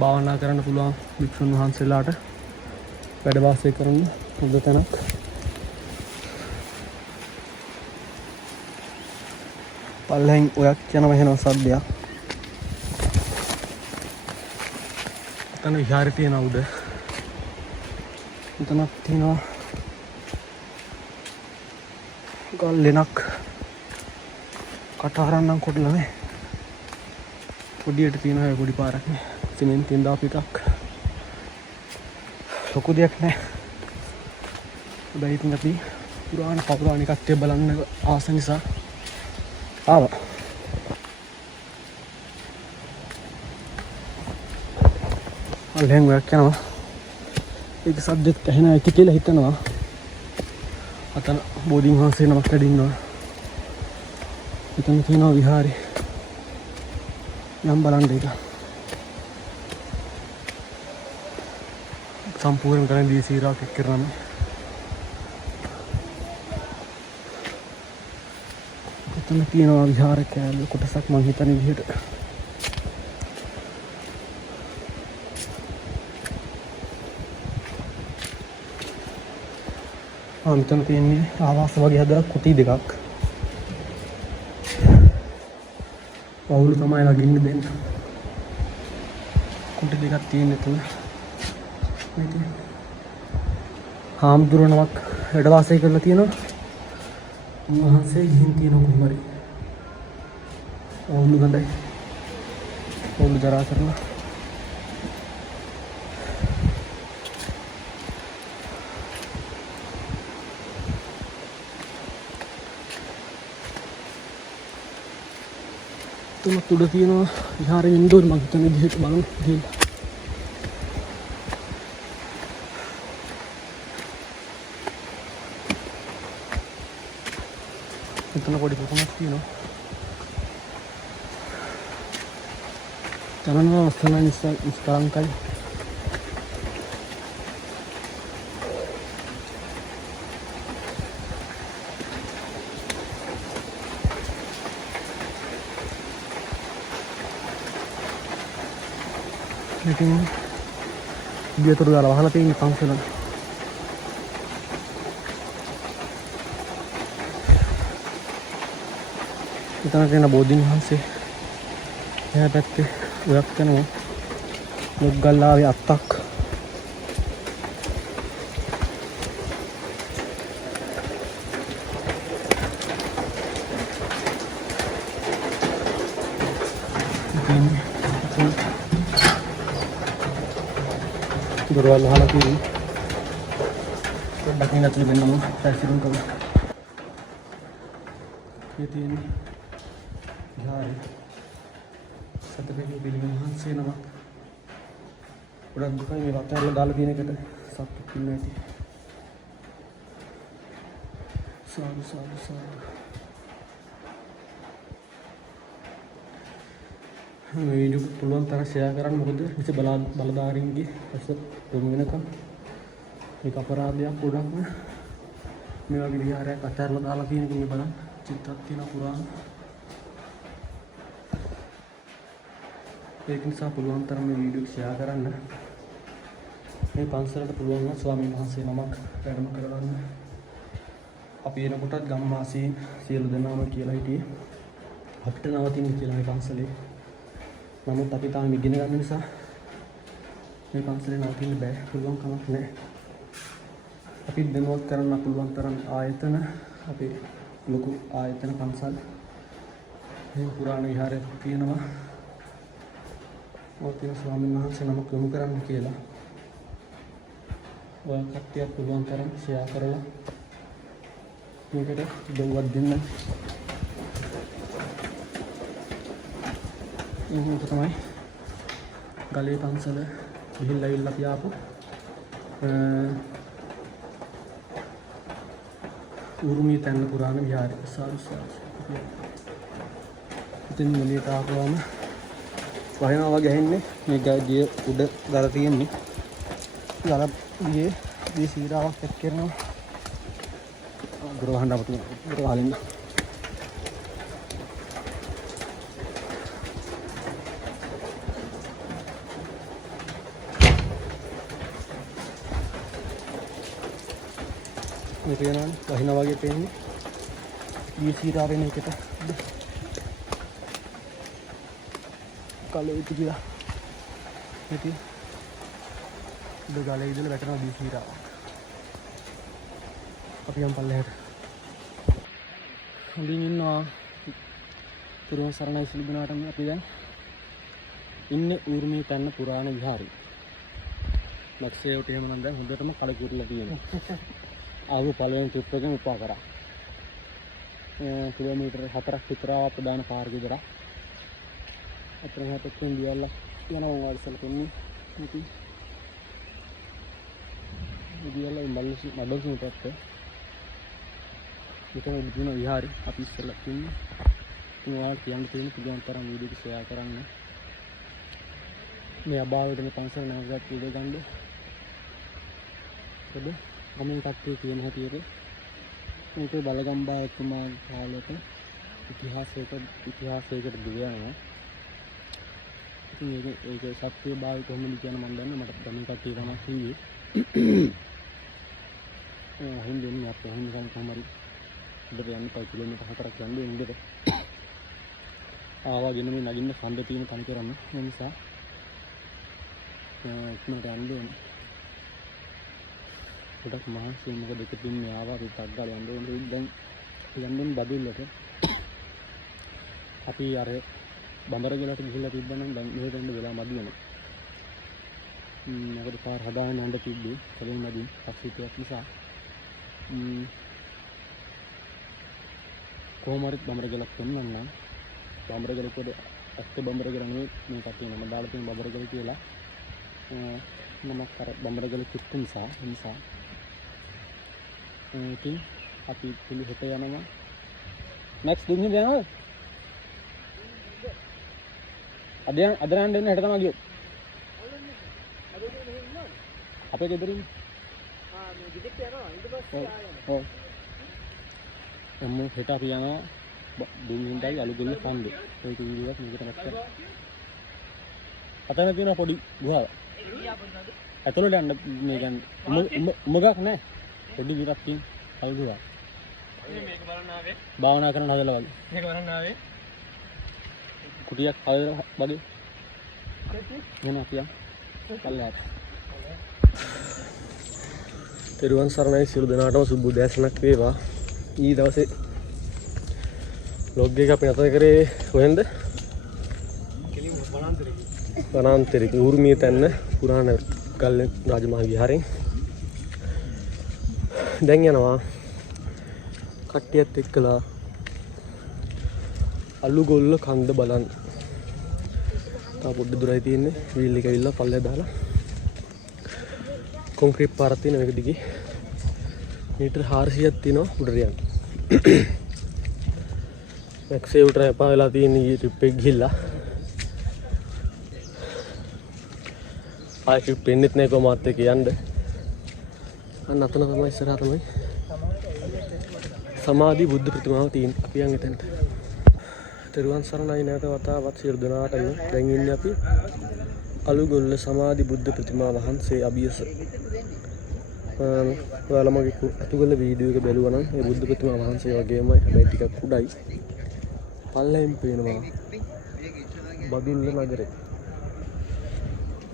භාවනා කරන්න පුළුවන් භික්ෂුන් වහන්සේලාට වැඩ වාසය කරන්න හොඳ තැනක්. පල්ලෙන් ඔයක් යනවා එහෙනම් සද්දයක්. එතන විහාරේ තියෙන උඩ. එතනක් තියෙනවා ගල් ලෙනක්. කටහරන්නම් කොටලා නේ. පොඩියට තියෙන හැබැයි පොඩි පාරක් නේ. සිමෙන්තියෙන් දාපු එකක්. ලොකු දෙයක් නෑ. හැබැයි ඉතින් අපි පුරාණ පෞරාණික කට්ටිය බලන්න ආස නිසා ආවා. අල්ලෙන් ඔයක් යනවා. ඒක සබ්ජෙක්ට් ඇහෙන ඇති කියලා හිතනවා. අතන බෝධීන් වහන්සේ නමක් වැඩ ඉන්නවා. එතන තියෙනවා විහාරේ. යම් බලන්න ඒක. සම්පූර්ණ කරන දී සීරාවක් එක් කරනම එතන තියෙනවා විහාර කෑල්ල කොටසක් මං හිතන විදිහට. මෙතන තියෙන්නේ ආවාස වගේ හදලා කුටි දෙකක්. පවුල තමයි වගින්න දෙන්න. කුටි දෙකක් තියෙන එතන. හාමුදුරුවනමක් වැඩ වාසය කරලා තියෙනවා. උන්වහන්සේ ගිහින් තියෙන කුමරි. ඔවුන් ගඳයි. ඔවුන් දරා කරලා. තුනක් උඩ තියෙනවා විහාරෙ වින්ඩෝ මම හිතන විදිහට බලමු ගිහින්. එතන පොඩි පුකුණක් තියෙනවා. තනනවා ස්ථාන ඉස්තාංකයි. ඉතින් ගියතර දාලා වහලා තියෙන පන්සල. එතන තියෙන බෝධීන් වහන්සේ එහා පැත්තේ ඔයක් යනවා. මුග්ගල්ලාවේ අත්තක් තියෙන්නේ. දොරවල් වහලා තියෙන්නේ. පොඩ්ඩක් ඉන්න ඇතුළේ වෙන්නම පැසිරුම් කරමු. මේ තියෙන්නේ විහාරය. සතරේ පිළිම මහන්සිය නම. ගොඩක් දුකයි මේ වටේට දාලා තියෙන එකට සතුටු වෙන්න ඇති. සාදු සාදු සාදු. මේ වීඩියෝ පුළුවන් තරම් ෂෙයා කරන්න මොකද විශේෂ බලධාරීන්ගේ ඇස යොමු වෙනකම් මේක අපරාධයක් ගොඩක්ම මේ වගේ විහාරයක් අතහැරලා දාලා තියෙන එක මේ බලන්න චිත්තක් තියෙන පුරාණ ඒක නිසා පුළුවන් තරම් මේ වීඩියෝ ෂෙයා කරන්න මේ පන්සලට පුළුවන් නම් ස්වාමීන් වහන්සේ නමක් වැඩම කරවන්න අපි එනකොටත් ගම්වාසීන් සියලු දෙනාම කියලා හිටියේ අපිට නවතින්න කියලා මේ පන්සලේ නමුත් අපි තාම ඉගෙන ගන්න නිසා මේ පන්සලේ නවතින්න බෑ පුළුවන් කමක් නැහැ අපි දැනුවත් කරන්න පුළුවන් තරම් ආයතන අපේ ලොකු ආයතන පන්සල් මේ පුරාණ විහාරයක් තියෙනවා ඔතන ස්වාමීන් වහන්සේ නමක් යොමු කරන්න කියලා ඔය කට්ටියක් පුළුවන් තරම් ෂෙයා කරලා මේකට උදව්වක් දෙන්න මේක තමයි ගලේ පන්සල ගිහිල්ලා ඉල්ල අපි ආපු උරුමී තැන්න පුරාණ විහාරය සාදු සාදු ඉතින් මෙලියට ආපුවම වහිනවා වගේ ඇහෙන්නේ මේ ගිය උඩ ගල තියෙන්නේ ගල ගියේ දී සීරාවක් එක් කරනවා ග්‍රහණය අපිට ග්‍රහණය මේ පේනවනේ වහිනා වගේ පේන්නේ දී සීරා වෙන එකට කලෙ ඉතිලා ඉතින් ගලේ ඉඳලා වැටෙනවා දී සීරාව අපි යම් පල්ලෙහාට හොඳින් ඉන්නවා පුරාණ සරණයි සිල්බුණාටම අපි දැන් ඉන්නේ ඌර්මී තැන්න පුරාණ විහාරේ ලක්ෂයට එහෙම නම් දැන් හොඳටම කලකිරලා තියෙනවා ආව පළවෙනි ට්‍රිප් එකෙන් උපා කරා කිලෝමීටර් 4ක් විතර ප්‍රධාන පාර විතර අතරම හැපෙන්න ගියලා යනවා වලසල කෙන්නේ ඉතින් ඉතින් මඩල්සි පැත්තේ මෙතන ඉන්න විහාරي අපි ඉස්සෙල්ලා තින්නේ ඉතින් ඔයාලට කියන්න තියෙන පුළුවන් තරම් වීඩියෝ එක ෂෙයා කරන්න මේ අභාවයට මේ පන්සල නැගගත් වීඩියෝ ගන්න පොඩ ගමෙන් කට්ටිය කියන හැටියට මේක බලගම්බා එතුමා කාලේට ඉතිහාසයකට දිවයනවා ඉතින් ඒක සත්‍ය භාවය කොහොමද කියන මම දන්නේ මට ගමෙන් කට්ටිය තමයි කිව්වේ හින්දුන්නේ අපේ හින්දුන් කොහමරි ඉඳලා යන්න 5 කිලෝමීටර් 4ක් යන්න ඉඳලා ආවාගෙන මේ නගින්න සම්ද තියෙන තනි කරන්න ඒ නිසා ඉක්මනට යන්න ඕනේ පොඩක් මහන්සි මොකද දෙකකින් මේ ආවා රිටක් ගාලා යන්න ඕනේ දැන් යන්නේ බදුල්ලට අපි අර බඹරගලට ගිහිල්ලා තිබ්බනම් දැන් මෙහෙට එන්න වෙලා මදි වෙනවා මොකද පාර හදාගෙන යන්න තිබ්බේ කලින් නදින් පස්සිටියක් නිසා කොහොමද බඹරගලක් වෙනනම් බඹරගල පොඩ අත්ත බඹරගල නෙවෙයි මේ කට්ටිය නම දාලා තියෙන බඹරගල කියලා නමක් අර බඹරගල කිට්ටු නිසා ඉතින් අපි පිළිහෙට යනවා next දින යනවා අද යන්න දෙන්න හෙට තමයි ගියොත් අපේ ගෙදරින් මේ ගෙදරට යනවා ඊට පස්සේ ආයෙත් ඔව් එමු හෙට අපි යනවා දුන්නින්දයි අලුගොල්ල ෆන්ඩ් ඒක වීඩියෝවක් මේකට නැත්නම් අතන තියෙන පොඩි ගුහාව ඇතුළට යන්න මේ කියන්නේ උමගක් නැහැ පොඩි විරක් තියෙන අලුගුහාව මේක බලන්න ආවේ භාවනා කරන්න හදලා වගේ මේක බලන්න ආවේ කුටියක් හදලා වගේ මොන අපියා පල්ලෙහාට තෙරුවන් සරණයි සියලු දෙනාටම සුබ උදෑසනක් වේවා. ඊ දවසේ vlog එක අපි නැතර කරේ කොහෙන්ද? කෙලින්ම වනාන්තරයක උරුමයේ තැන්න පුරාණ ගල්ල රාජමහා විහාරයෙන් දැන් යනවා කට්ටියත් එක්කලා අලුගොල්ල කන්ද බලන්න. තා පොඩ්ඩ දුරයි තියෙන්නේ. වීල් එක ඇවිල්ලා පල්ලෙහා දාලා කොන්ක්‍රීට් පාරක් තියෙන මේක දිගේ මීටර් 400ක් තියෙනවා උඩට යන්න. මැක්සේ උඩට එපා වෙලා තියෙන ඊ ට්‍රිප් එක ගිහිල්ලා ආයෙ ට්‍රිප් එන්නෙත් නෑ කොහොමවත් එක යන්න. අන්න අතන තමයි ඉස්සරහා තමයි සමාධි බුද්ධ ප්‍රතිමාව තියෙන්නේ. අපි යන් එතනට. තෙරුවන් සරණයි නැවත වතාවත් සියලු දෙනාටම. දැන් ඉන්නේ අපි අලුගොල්ල සමාධි බුද්ධ ප්‍රතිමා වහන්සේ අභියස. ඔයාලා මගේ අතුගොල්ල වීඩියෝ එක බැලුවා නම් මේ බුද්ධ ප්‍රතිමා වහන්සේ වගේමයි. හැබැයි ටිකක් උඩයි. පල්ලෙන් පේනවා බදුල්ල නගරේ.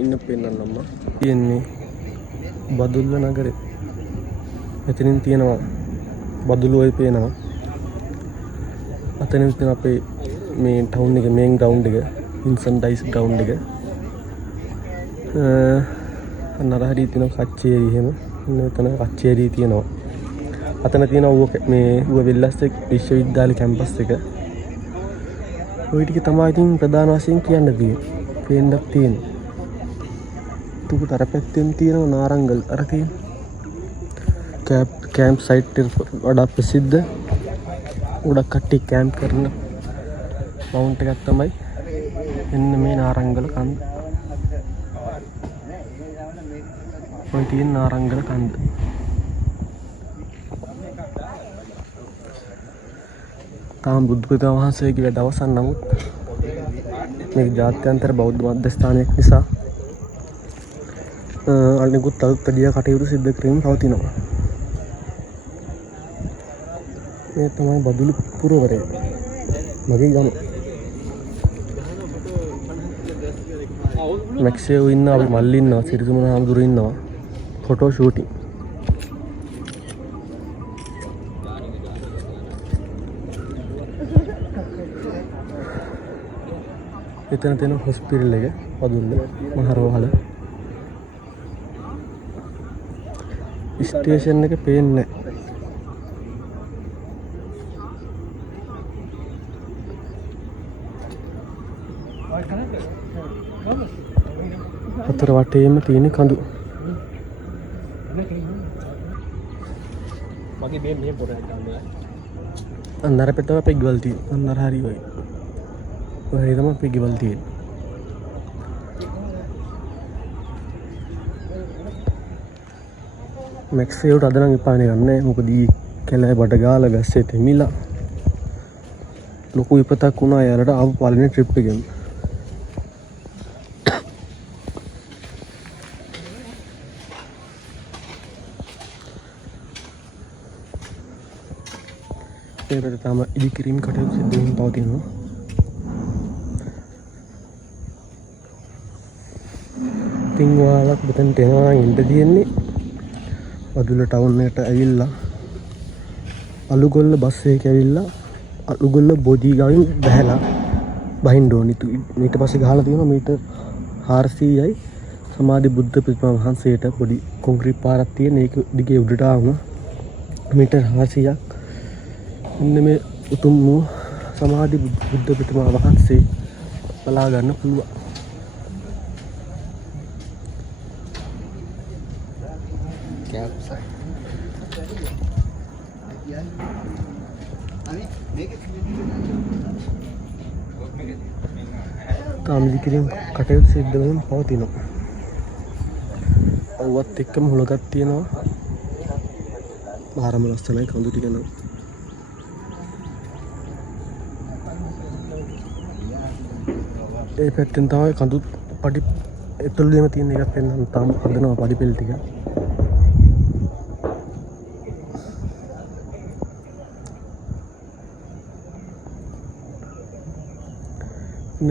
ඉන්න පෙන්නන්නම්ම. තියෙන්නේ බදුල්ල නගරේ. මෙතනින් තියෙනවා බදුලුවයි පේනවා. අතනින් තියෙන අපේ මේ ටවුන් එක මේන් ග්‍රවුන්ඩ් එක ඉන්සන්ඩයිස් ග්‍රවුන්ඩ් එක. නරහරිය තියෙන කච්චේරි එහෙම. එතන කච්චේරි තියෙනවා. අතන තියෙන මේ වෙල්ලස්සේ විශ්වවිද්‍යාල කැම්පස් එක. ওই ටික තමයි ඉතින් ප්‍රධාන වශයෙන් කියන්න තියෙන්නේ. පේන්නක් තියෙන්නේ. තුකට අර පැත්තෙන් තියෙනවා නාරංගල් අර තියෙන කැම්ප් සයිට් එක වඩා ප්‍රසිද්ධ ගොඩක් කට්ටිය කැම්ප් කරන මවුන්ට් එකක් තමයි එන්න මේ නාරංගල කන්ද. ඔය තියෙන නාරංගල කන්ද. තාම බුදු පියාණන් වහන්සේගේ වැඩ අවසන්. නමුත් මේක ජාත්‍යන්තර බෞද්ධ මධ්‍යස්ථානයක් නිසා අනිකුත් අලුත් වැඩියා කටයුතු සිදු කිරීම පවතිනවා. මේ තමයි බදුලු පුරවරය. මගේ ගම. මැක්සේව ඉන්නවා, අපි මල්ලි ඉන්නවා, සිරිසුමන හාමුදුරු ඉන්නවා. Photo shooting. එතන තියෙන හොස්පිටල් එක බදුල්ල මහරෝහල. ස්ටේෂන් එක පේන්නේ නැහැ. අතර වටේම තියෙන කඳු. මගේ මේ පොරේ ගන්න. අන්නර පෙට්ටව පෙග්ගවල් තියෙන. අන්නර හරි වයි. ඔය තමයි පෙග්ගවල් තියෙන. මැක්සේවට අද නම් එපානේ ගන්නෑ. මොකද ඊ කැලෑ බඩ ගාලා ගස්සේ තෙමිලා ලොකු විපතක් වුණා යාලට ආපු පළවෙනි ට්‍රිප් එකෙන්. ඒකට තම ඉදිකිරීම කටයුතු සිදු වෙමින් පවතිනවා. ඉතින් ඔයාලා මෙතනට එනවා නම් ඉන්න තියෙන්නේ බදුල්ල ටවුන් එකට ඇවිල්ලා අලුගොල්ල බස් එකේ ඇවිල්ලා අලුගොල්ල බෝධි ගාවින් බහැලා බහින්න ඕනි. ඊට පස්සේ ගහලා තියෙනවා මීටර් 400යි සමාධි බුද්ධ ප්‍රතිමා වහන්සේට පොඩි කොන්ක්‍රීට් පාරක් තියෙන. ඒක දිගේ උඩට ආවම මීටර් 400ක් ඉන්න මේ උතුම් වූ සමාධි බුද්ධ ප්‍රතිමා වහන්සේ බලා ගන්න පුළුවන්. තාම ඉදිකිරීම කටයුතු සිද්ධ වෙමින් පවතිනවා. අවුවත් එක්කම හුලගක් තියෙනවා. බාරම ලස්සනයි කඳු ටික නම්. ඒ පැත්තෙන් තමයි කඳු පඩි එතුළේම තියෙන එකක් පෙන්වන්න තාම හදනවා පඩි පෙළ ටික.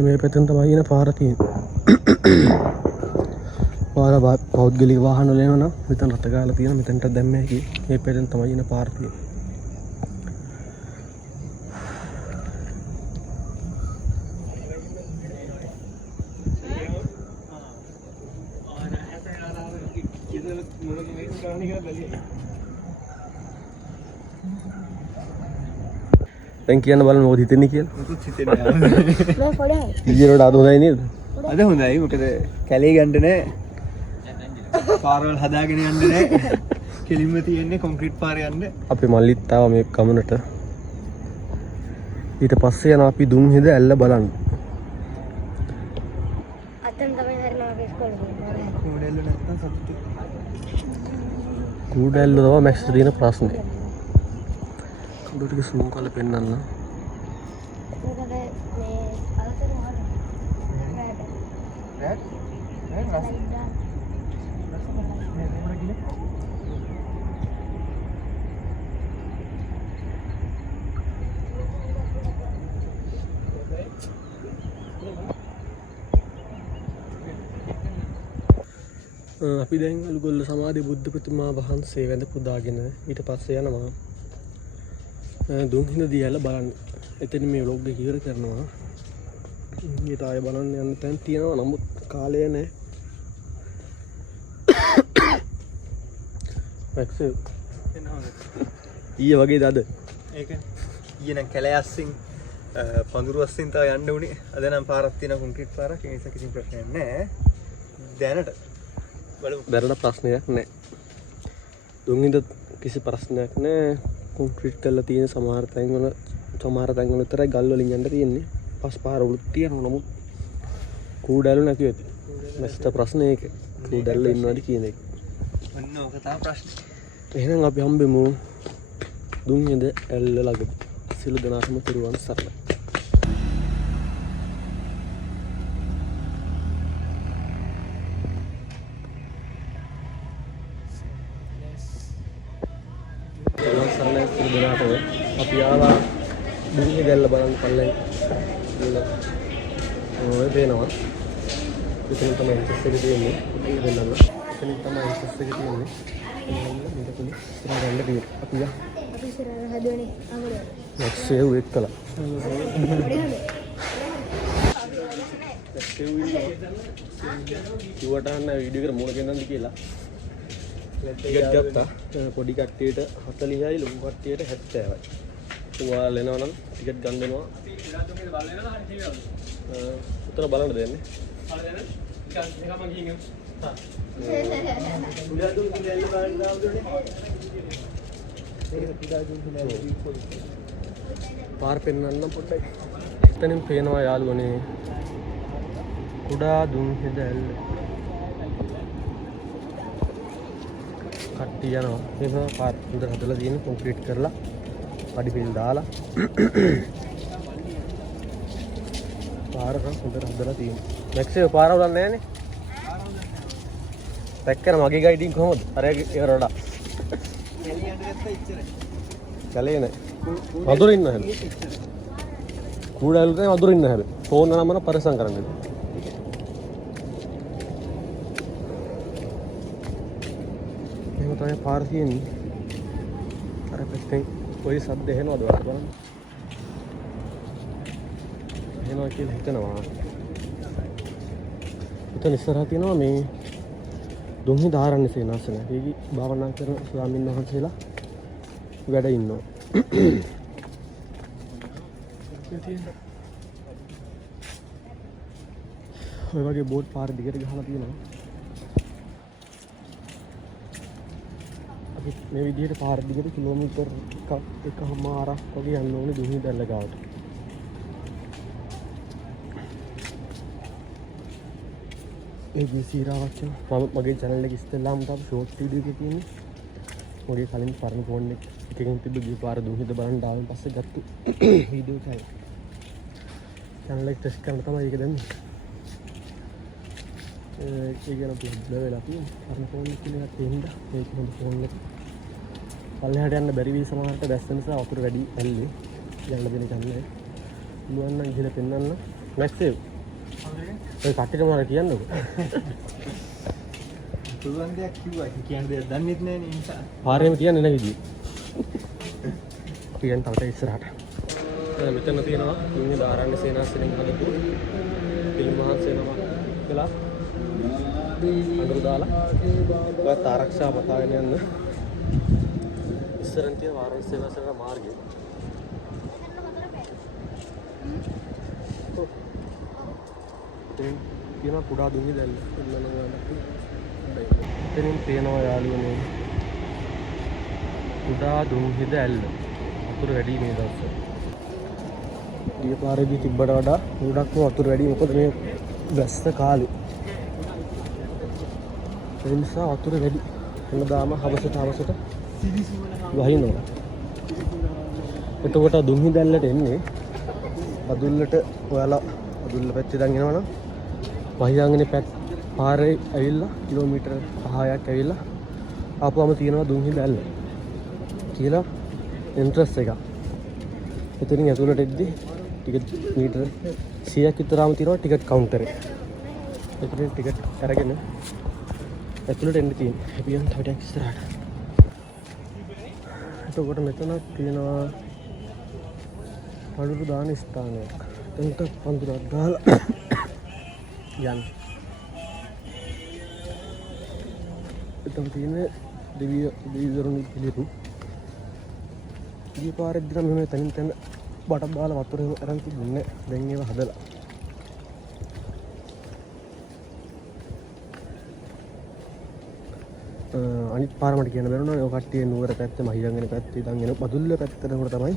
මේ පැත්තෙන් තමයි එන පාර තියෙන්නේ. පාර පෞද්ගලික වාහන වල එනවා නම් මෙතන රට ගාලා තියෙන මෙතනට දැම්ම හැකි. මේ පැත්තෙන් තමයි එන පාර තියෙන්නේ. දැන් කියන්න බලන්න මොකද හිතෙන්නේ කියලා. මුකුත් හිතෙන්නේ නැහැ. මේ පොඩයි. ඉතින් අද හොඳයි නේද? අද හොඳයි. මොකද කැලේ ගන්න නැහැ. පාරවල් හදාගෙන යන්න නැහැ. කෙලින්ම තියෙන්නේ කොන්ක්‍රීට් පාරේ යන්න. අපේ මල්ලිත් ආවා මේ ගමනට. ඊට පස්සේ යනවා අපි දුම්හිද ඇල්ල බලන්න. අතෙන් තමයි හරිනවා අපේ ඉස්කෝලේ. කෝඩෙල්ල නැත්තම් සතුටු. කූඩැල්ල තමයි මැක්ස් තියෙන ප්‍රශ්නේ. කඩු ටික ස්ලෝ කරලා පෙන්නන්න. මොකද මේ අලසර මොකද? අපි දැන් අලුගොල්ල සමාධි බුද්ධ ප්‍රතිමා වහන්සේ වැඳ පුදාගෙන ඊට පස්සේ යනවා දුම්හිඳ දියැල බලන්න. එතන මේ vlog එක ඉවර කරනවා. ඊට ආයෙ බලන්න යන්න තැන් තියෙනවා නමුත් කාලය නැහැ. මැක්ස් ඊයේ වගේද අද? ඒක ඊයේ නම් කැලේ අස්සින් පඳුරු අස්සින් තව යන්න උනේ. අද නම් පාරක් තියෙන කොන්ක්‍රීට් පාරක්. ඒ නිසා කිසිම ප්‍රශ්නයක් නැහැ. දැනට බලමු. දැනට ප්‍රශ්නයක් නැහැ. දුම්හිඳ කිසි ප්‍රශ්නයක් නැහැ. කොන්ක්‍රීට් කරලා තියෙන සමහර තැන්වල විතරයි ගල් වලින් යන්න තියෙන්නේ. පස් පාරවලුත් තියෙනවා නමුත් කූඩැල්ල නැති වෙති. මැස්ට ප්‍රශ්නේ ඒක. කූඩැල්ල ඉන්නවද කියන එක. ඔන්න ඔක තමයි ප්‍රශ්නේ. එහෙනම් අපි හම්බෙමු දුම්හිඳ ඇල්ල ළඟ. සියලු දෙනාටම පිරුවන් සරණයි. අපි ආවා දුම්හිඳ ඇල්ල බලන්න පල්ලෙන්. ඔය පේනවා. එතන තමයි ඉන්ට්‍රස් එක තියෙන්නේ. දෙන්නම. එතන තමයි ඉන්ට්‍රස් එක තියෙන්නේ. මේක තුනේ ඉස්සරහ ගන්න තියෙන්නේ. අපි යා. අපි ඉස්සරහ හදුවනේ අමරේ. මැක්ස් සේව් එක්කලා. කිව්වට අන්න වීඩියෝ එකට මූණ ගෙන්නන්න කියලා. ටිකට් ගත්තා. පොඩි කට්ටියට 40යි ලොකු කට්ටියට 70යි. ඔයාලා එනවා නම් ටිකට් ගන්න දෙනවා. උතර බලන්න දෙන්නේ. පාර පෙන්වන්නම් පොඩ්ඩයි. එතනින් පේනවා යාළුවනේ කුඩා දුම්හිඳ ඇල්ල. කට්ටිය යනවා. මේක පාර හොඳට හදලා තියෙන කොන්ක්‍රීට් කරලා පඩි පිල් දාලා පාර හොඳට හදලා තියෙනවා. මැක්සේ පාර වල නැහැ නේ. දැක්කම මගේ ගයිඩින් කොහොමද? අර ඒකට වඩා. කැලේ නෑ. වතුර ඉන්න හැබැයි. කූඩැල්ල නෑ වතුර ඉන්න හැබැයි. ෆෝන් නම්බර පරිසම් කරන්න. එහෙම තමයි පාර තියෙන්නේ. අර පැත්තෙන් කොයි සද්ද එනවද ඔයාලා බලන්න. එනවා කියලා හිතනවා. එතන ඉස්සරහ තියෙනවා මේ දුම්හිඳ ආරණ්‍ය සේනාසනය. ඒකි භාවනා කරන ස්වාමීන් වහන්සේලා වැඩ ඉන්නවා. ඔය වගේ බෝඩ් පාර දිගට ගහලා තියෙනවා. අපි මේ විදිහට පාර දිගට කිලෝමීටර් එකමාරක් වගේ යන්න ඕනේ දුම්හිඳ ඇල්ල ගාවට. ඒ විසිරාවච්ච මම මගේ channel එකේ ඉස්සෙල්ලාම තාම short video එකක් තියෙන්නේ. මගේ කලින් පරණ ෆෝන් එකකින් තිබ්බ ගිය පාර දුම්හිඳ බලන්න ආවන් පස්සේ ගත්ත වීඩියෝ එකයි. channel එක ටෙස්ට් කරන්න තමයි ඒක දැම්මේ. ඒක ගැන අපි බ්ලර් වෙලා තියෙන්නේ. පරණ ෆෝන් එකකින් එකක් තියෙනවා. මේක හොඳ ෆෝන් එකක්. පල්ලෙහාට යන්න බැරි වී සමහරට දැස්ස නිසා වතුර වැඩි ඇල්ලේ. යන්න දෙන channel එක. පුළුවන් නම් ඉහළ පෙන්නන්න. next save. ඔය කට්ටියට මොනවද කියන්නකෝ. පුළුවන් දෙයක් කිව්වා. කියන දෙයක් දන්නෙත් නැහැ නේ නිසා. පාරේම කියන්නේ නැහැ විදිය. අපි යන්න තවට ඉස්සරහට. මෙතන තියෙනවා දුම්හිඳ ආරණ්‍ය සේනාසනෙන් හදපු පිළිම වහන්සේ නමක් කියලා අඳුරු දාලා ඔයත් ආරක්ෂාව පතාගෙන යන්න. ඉස්සරන් තියෙන වාරණ සේවාසන මාර්ගය. කියන කුඩා දුන්නේ දැල්ල. එතනින් පේනවා යාළුවනේ. කුඩා දුම්හිද ඇල්ල. වතුර වැඩි මේ දවස්වල. ගිය පාරේදී තිබ්බට වඩා ගොඩක්ම වතුර වැඩි. මොකද මේ වැස්ස කාලේ. ඒ නිසා වතුර වැඩි. හැමදාම හවසට වහිනවා. එතකොට දුම්හිද ඇල්ලට එන්නේ අදුල්ලට ඔයාලා අදුල්ල පැත්තේ ඉඳන් එනවනම් වහියාංගනේ පාරේ ඇවිල්ලා කිලෝමීටර් 5ක් ඇවිල්ලා ආපුවම තියෙනවා දුම්හිද ඇල්ල කියලා එන්ට්‍රස් එක. එතනින් ඇතුළට එද්දි ටිකට් මීටර 100ක් විතරම තියෙනවා ටිකට් කවුන්ටර් එක. එතනින් ටිකට් අරගෙන ඇතුළට එන්න තියෙනවා. අපි යන් තව ටිකක් ඉස්සරහට. එතකොට මෙතන තියෙනවා පඳුරු දාන ස්ථානයක්. එතනට පඳුරක් දාලා යන්න. එතන තියෙන දෙවිවරුන් පිළිපු. ඊ පාරේ දින මෙහෙම තනින් තන බටක් දාලා වතුර අරන් තිබුණේ. දැන් ඒව හදලා. අනිත් පාර මට කියන්න බැරුණා. ඔය කට්ටිය නුවර පැත්තේ මහියංගන පැත්තේ ඉඳන් එන බදුල්ල පැත්තට යනකොට තමයි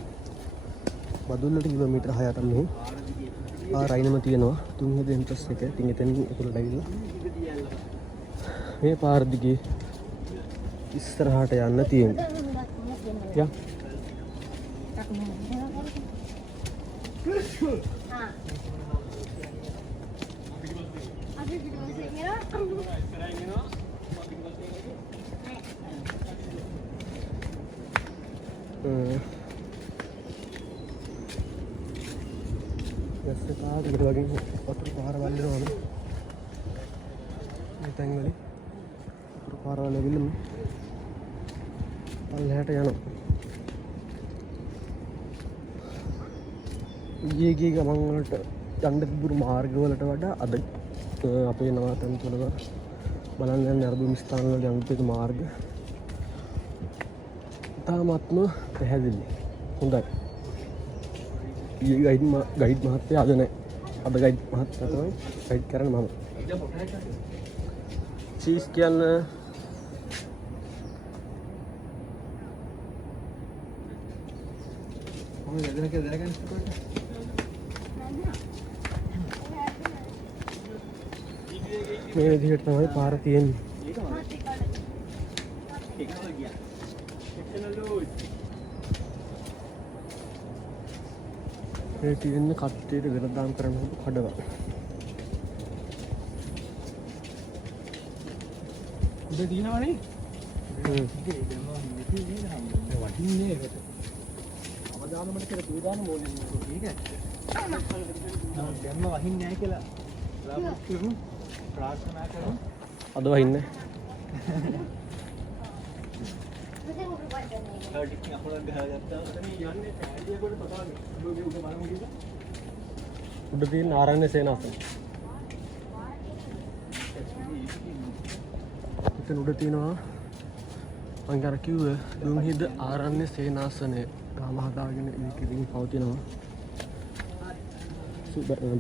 බදුල්ලට කිලෝමීටර් 6ක් තමයි පාරයිනම තියෙනවා. තුන්වෙනි එන්ට්‍රස් එක. ඉතින් එතනින් ඒකට ඇවිල්ලා මේ පාර දිගේ ඉස්සරහට යන්න තියෙනවා. යා. ගස්සේ වගේ වතුර පාරවල් එනවා මේ තැන් වලින් වතුර පාරවල් ඇවිල්ලා පල්ලෙහාට යනවා. ඊයේ ගමන් වලට යන්න තිබුණු මාර්ග වලට වඩා අද අපේ නවාතැන් තුල බලන්න යන අරබුම් ස්ථාන වල යන්න තියෙන මාර්ග තාමත්ම පැහැදිලි. හොඳයි. ඊයේ ගයිඩ් මහත්තයා අද නැහැ. අද ගයිඩ් මහත්තයා තමයි ගයිඩ් කරන්නේ මම. චීස් කියන්නේ මේ විදිහට තමයි පාර තියෙන්නේ. මේ තියෙන කට්ටියට වෙනදාම් කරන්න හොඳ කඩවල්. උඩ දිනවනේ. වටින්නේ ඒකට. අවදානමකට කියලා දීදාන මොලේ මේක. දැම්ම වහින්නේ නැහැ කියලා ප්‍රාර්ථනා කරමු. අද වහින්නේ. උඩ තියෙන ආරණ්‍ය සේනාසන. එතන උඩ තියෙනවා මම අර කිව්වේ දුම්හිද ආරණ්‍ය සේනාසනය තාම හදාගෙන ඉතින් පවතිනවා.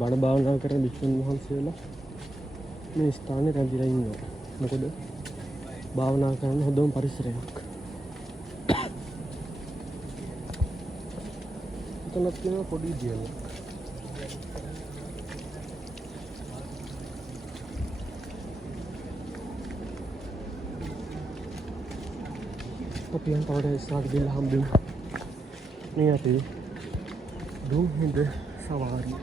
බණ භාවනා කරන භික්ෂුන් වහන්සේලා මේ ස්ථානේ රැඳිලා ඉන්නවා. මොකද භාවනා කරන්න හොඳම පරිසරයක්. එතනත් තියෙනවා පොඩි දියලක්. අපි යන තවද ඉස්සරහට ගිහලා හම්බෙමු. මේ අපේ දුම්හිද සවාරිය.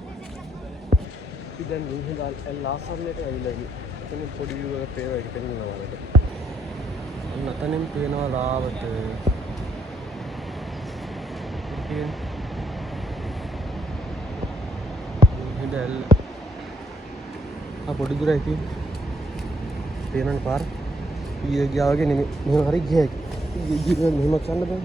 ඉතින් දුම්හිද ඇල්ලාසන්නට ඇවිල්ලා ඉන්නේ. එතන පොඩි වල පේනවා එක පෙන්නනවා වලට. අන්න අතනින් පේනවා රාවත. ඉතින් දුම්හිද ඇල් පොඩි දුර ඉතින් පේනවනේ පාර. ඊයේ ගියා වගේ නෙමෙයි. මෙහෙම හරි ගියා. ඊයේ මෙහෙම යන්න බෑ.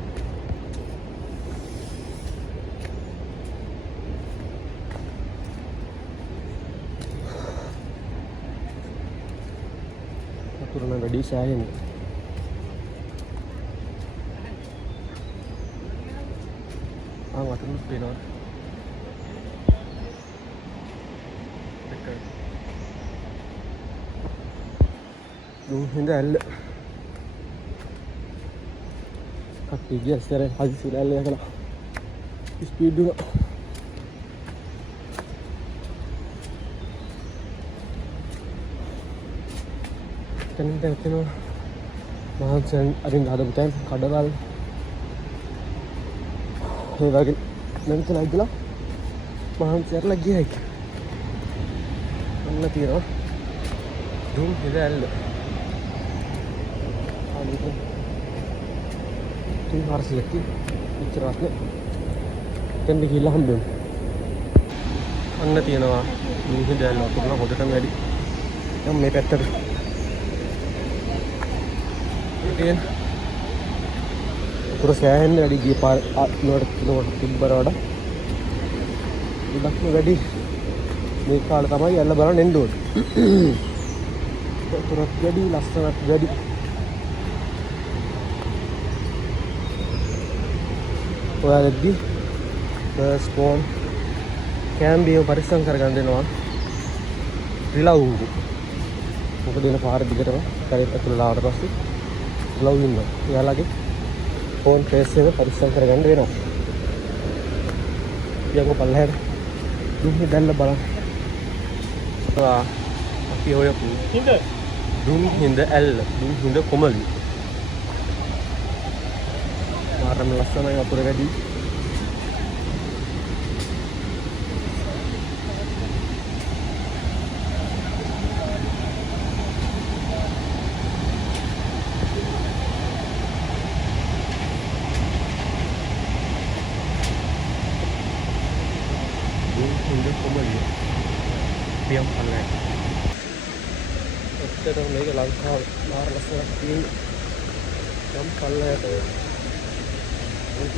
වතුර නම් වැඩි සෑහෙන්නේ. වතුර පේනවා. දුම්හිඳ ඇල්ල. කට්ටිය ගිය ඉස්සරහ හදිසියෙ ඇල්ල යකලා ස්පීඩ් එක. තනින් තනින් මහන්සියෙන් අරින් හදපු තැන් කඩවල් ඒ වගේ නැන්තලා ඉඳලා මහන්සියටලා ගියා එක. අන්න තියෙනවා දුම්හිඳ ඇල්ල. තුන් හර්සියකි ඉච්චරක් නේ. දෙන්න ගිහලා හම්බෙමු. අන්න තියෙනවා දුම්හිඳ ඇල්ල වතුර හොදටම වැඩි. දැන් මේ පැත්තට ඉතින් වතුර සෑහෙන්න වැඩි ගිය පාර නුවරට කිලෝමීටර් තිබ්බර වඩා ගොඩක්ම වැඩි. මේ කාලේ තමයි ඇල්ල බලන්න එන්න ඕනේ. වතුරත් වැඩි ලස්සනත් වැඩි. ඔයාලදී ස්පෝන් කැම්බියෝ පරිස්සම් කරගන්න දෙනවා. රිලව්. මොකද වෙන පාර දිගටම කරේත් ඇතුළට ආවට පස්සේ රිලව් ඉන්නවා. එයාලගේ ෆෝන් ෆේස් එක පරිස්සම් කරගන්න වෙනවා. යංග පල්ලහැර දුම්හිඳ ඇල්ල බලන්න. අපි හොයපු දුම්හිඳ ඇල්ල, දුම්හිඳ කොමලි. මාරම ලස්සනයි වතුර වැඩි. දුම්හිඳ කොමලි. පියම් පල්ලයි. ඇත්තටම මේක ලංකාවේ මාර ලස්සනක් තියෙන යම් පල්ලයට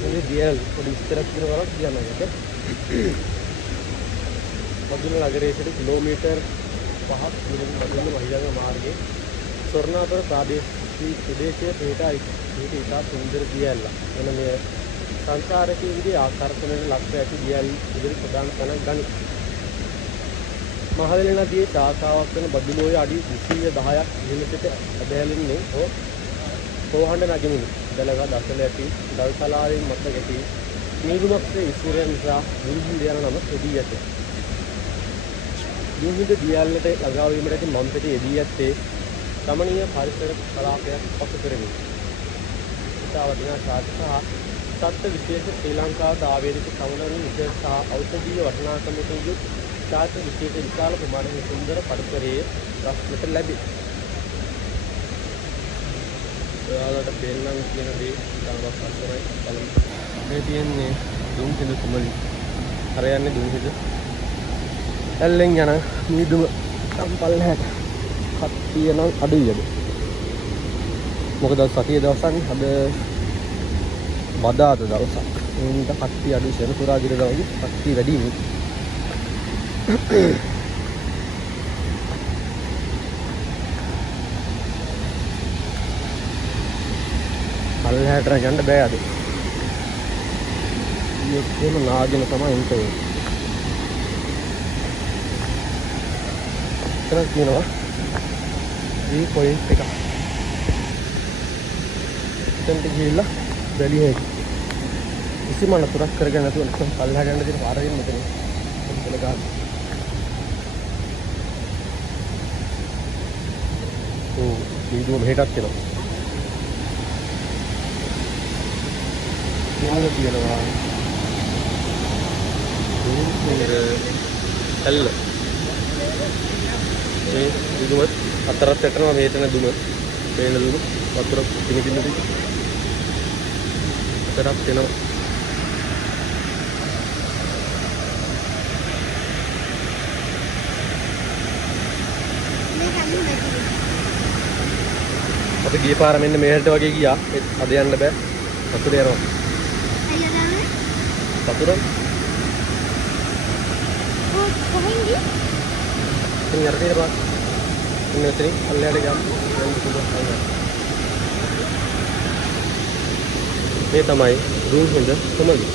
මේ දියල් පොඩි විස්තරයක් කරනවා කියන්නකට. බදුල්ල නගරයේ සිට කිලෝමීටර් 5ක් දුරින් බදුල්ල මහියංග මාර්ගයේ ස්වර්ණාපර ප්‍රාදේශීය ප්‍රදේශයේ පිහිට ඉතා සුන්දර දියල්ල. එන මේ සංචාරකයන්ගේ ආකර්ෂණයට ලක්ව ඇති දියල් ඉදිරි ප්‍රධාන තැනක් ගනී. මහදෙල නදියේ ශාඛාවක් වන බදුල්ලෝය අඩි 210ක් ඉහළ සිට ඇදහැලෙන්නේ කොහොඬ නගමිනි. දලගා දසල ඇති දල්තලාවෙන් මත ගැටි නීදුමක්සේ ඉස්සුරය නිසා දුම්හිඳ යන නම එදී ඇත. දුම්හිඳ දියල්ලට ළඟා වීමට ඇති මම් පෙටි එදී ඇත්තේ රමණීය පරිසර කලාපයක් පසු කරමින්. ඉතා වටිනා ශාස්ත්‍ර සත්ත්ව විශේෂ ශ්‍රී ලංකාවට ආවේනික සමනන විශේෂ සහ ඖෂධීය වටිනාකමකින් යුත් ශාස්ත්‍ර විශේෂ විශාල ප්‍රමාණයේ සුන්දර පරිසරයේ රසකට ලැබේ. ඔයාලට පේන්නම් කියන දේ තාමත් අස්සරයි බලමු. මේ තියෙන්නේ දුම්හිඳ කොමලි. අර යන්නේ දුම්හිඳ ඇල්ලෙන් යන මීදුම සම්පල්ලහැට කට්ටිය නම් අඩුයිද. මොකද සතියේ දවසන්නේ අද බදාද දවසක්. ඒ නිසා කට්ටිය අඩුයි. සෙනසුරාදා දින දවසේ කට්ටිය වැඩි නේ. පල්ලහැට යන්න බෑ අද. මේකේම නාගෙන තමයි එන්ට වෙන්නේ. එතන කියනවා මේ පොයින්ට් එක. එතනට ගිහිල්ලා බැලිය හැකි. කිසිම නතරක් කරගෙන නැතුව නැත්නම් පල්ලහැට යන්න තියෙන පාරකින් මෙතන ඉතල ගන්න. වීඩියෝ මෙහෙටත් එනවා. යාළුවා කියනවා දුම්හිඳ ඇල්ල. මේ දුම අතරත් යටනවා මේතන දුම. පේන දුම වතුර පිටින් පිටින් අතරත් එනවා. අපි ගිය පාර මෙන්න මෙහෙට වගේ ගියා. අද යන්න බෑ. වතුර යනවා. වතුර කොහෙන්ද? ඉතින් අර තියෙන පාර ඉන්න උතරින් පල්ලයට ගියාම යන්න පුළුවන් හරියට. මේ තමයි දුම්හිඳ කොමලි.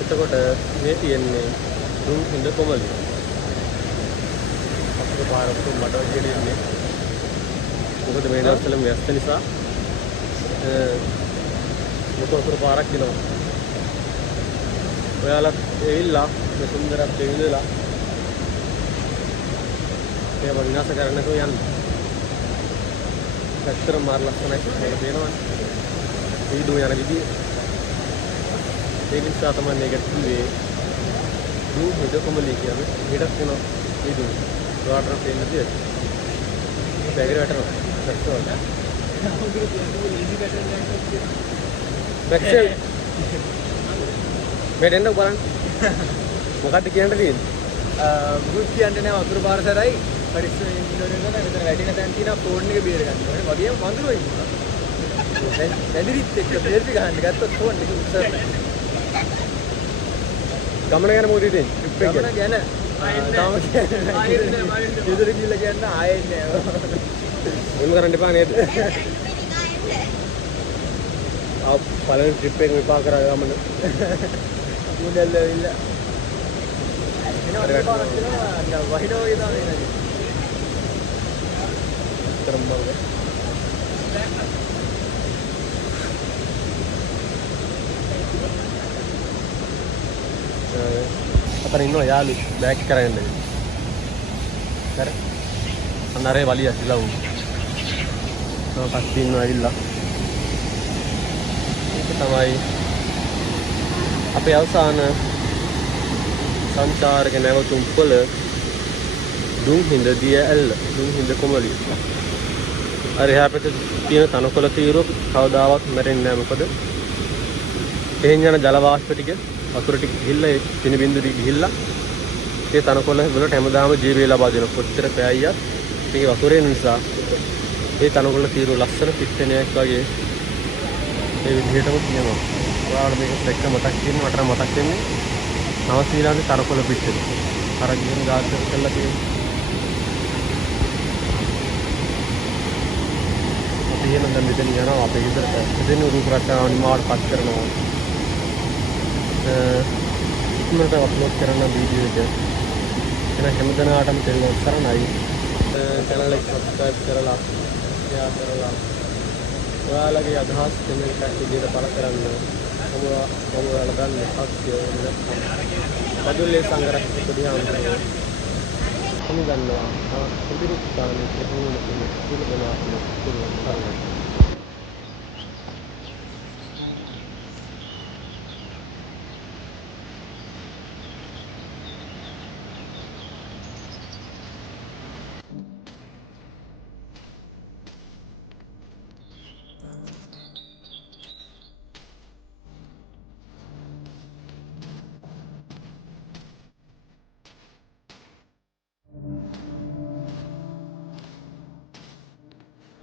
එතකොට මේ තියෙන්නේ දුම්හිඳ කොමලි. අපේ පාරකට මඩ වගේ ඉන්නේ. මොකද මේ දවස්වල व्यस्त නිසා මොකක් පාරක් දිනවා. ඔයාලත් එවිල්ලා මේ සුන්දරත්වය විඳලා ඒව විනාශ කරන්න නැතුව යන්න. ඇත්තටම මාර ලස්සනයි ඒක පේනවනේ. වීඩියෝ යන විදිය. ඒක නිසා තමයි මේකට කිව්වේ දුම්හිඳ කොමලි කියන්නේ. හෙඩක් වෙනවා වීඩියෝ. ඔයාලට පේන්න තියෙයි. බැගිර වැටෙනවා. බැක්සෙල් මෙතෙන්ද බලන්න මොකක්ද කියන්න තියෙන්නේ ගුඩ් කියන්නේ නෑ වතුර පාරසරයි පරිස්සමෙන් ඉන්න ඕනේ නේද මෙතන වැටින තැන් තියෙනවා ෆෝන් එක බේර ගන්න ඕනේ වගේම වඳුරෝ ඉන්නවා වැදිරිත් එක්ක සෙල්ෆි ගන්න ගත්තොත් ෆෝන් එක උස්සර ගමන ගැන මොකද හිතෙන්නේ ට්‍රිප් එක ගමන ගැන තාම ඉදිරි ගිහලා කියන්න ආයෙත් නෑ මොන කරන්න එපා නේද ආ පළවෙනි ට්‍රිප් එක විපාක කරා ගමන මුදල් ඇවිල්ලා එනවා පාරක් කියලා වහිනවා වගේ තමයි නේද කරම් බලන්න අතන ඉන්නවා යාළු බෑග් කරගෙන කර අනරේ වලිය ඇවිල්ලා උන් පස්සේ ඉන්නවා ඇවිල්ලා ඒක තමයි අපේ අවසාන සංචාරක නැවතුම් පොළ දුම්හිඳ දිය ඇල්ල දුම්හිඳ කොමලිය. අර එහා පැත්තේ තියෙන තනකොළ තීරුව කවදාවත් මැරෙන්නේ නැහැ මොකද එහෙන් යන ජල වාෂ්ප ටික වතුර ටික ගිහිල්ලා ඒ පින බින්දු ටික ගිහිල්ලා ඒ තනකොළ වලට හැමදාම ජීවය ලබා දෙන කොච්චර පෑයියක් මේ වතුරේ නිසා ඒ තනකොළ තීරුව ලස්සන පිට්ටනයක් වගේ ඒ විදිහටම තියෙනවා. ඔයාලට මේක දැක්ක මතක් වෙන්නේ මට නම් මතක් වෙන්නේ නවසීලාන්තේ තනකොළ පිට්ටන. අර ගියන ගාස්ට් කරලා තියෙන්නේ. අපි එන දැන් මෙතන යනවා අපේ ගෙදරට. මෙතන රූප රටාව නිමාවට පත් කරනවා. ඉක්මනට අප්ලෝඩ් කරන වීඩියෝ එක. එන හැමදෙනාටම තෙරුවන් සරණයි. channel එක subscribe කරලා share කරලා ඔයාලගේ අදහස් කමෙන්ට් එකක් විදිහට පළ කරන්න. මම ඔයාලා ගන්න ශක්තිය නැත්නම් බදුල්ලේ සංගරක්ෂක පොඩි ආමතුරු මම ගන්නවා. ඉදිරි ස්ථානයේ කොහොමද කියලා දෙනවා.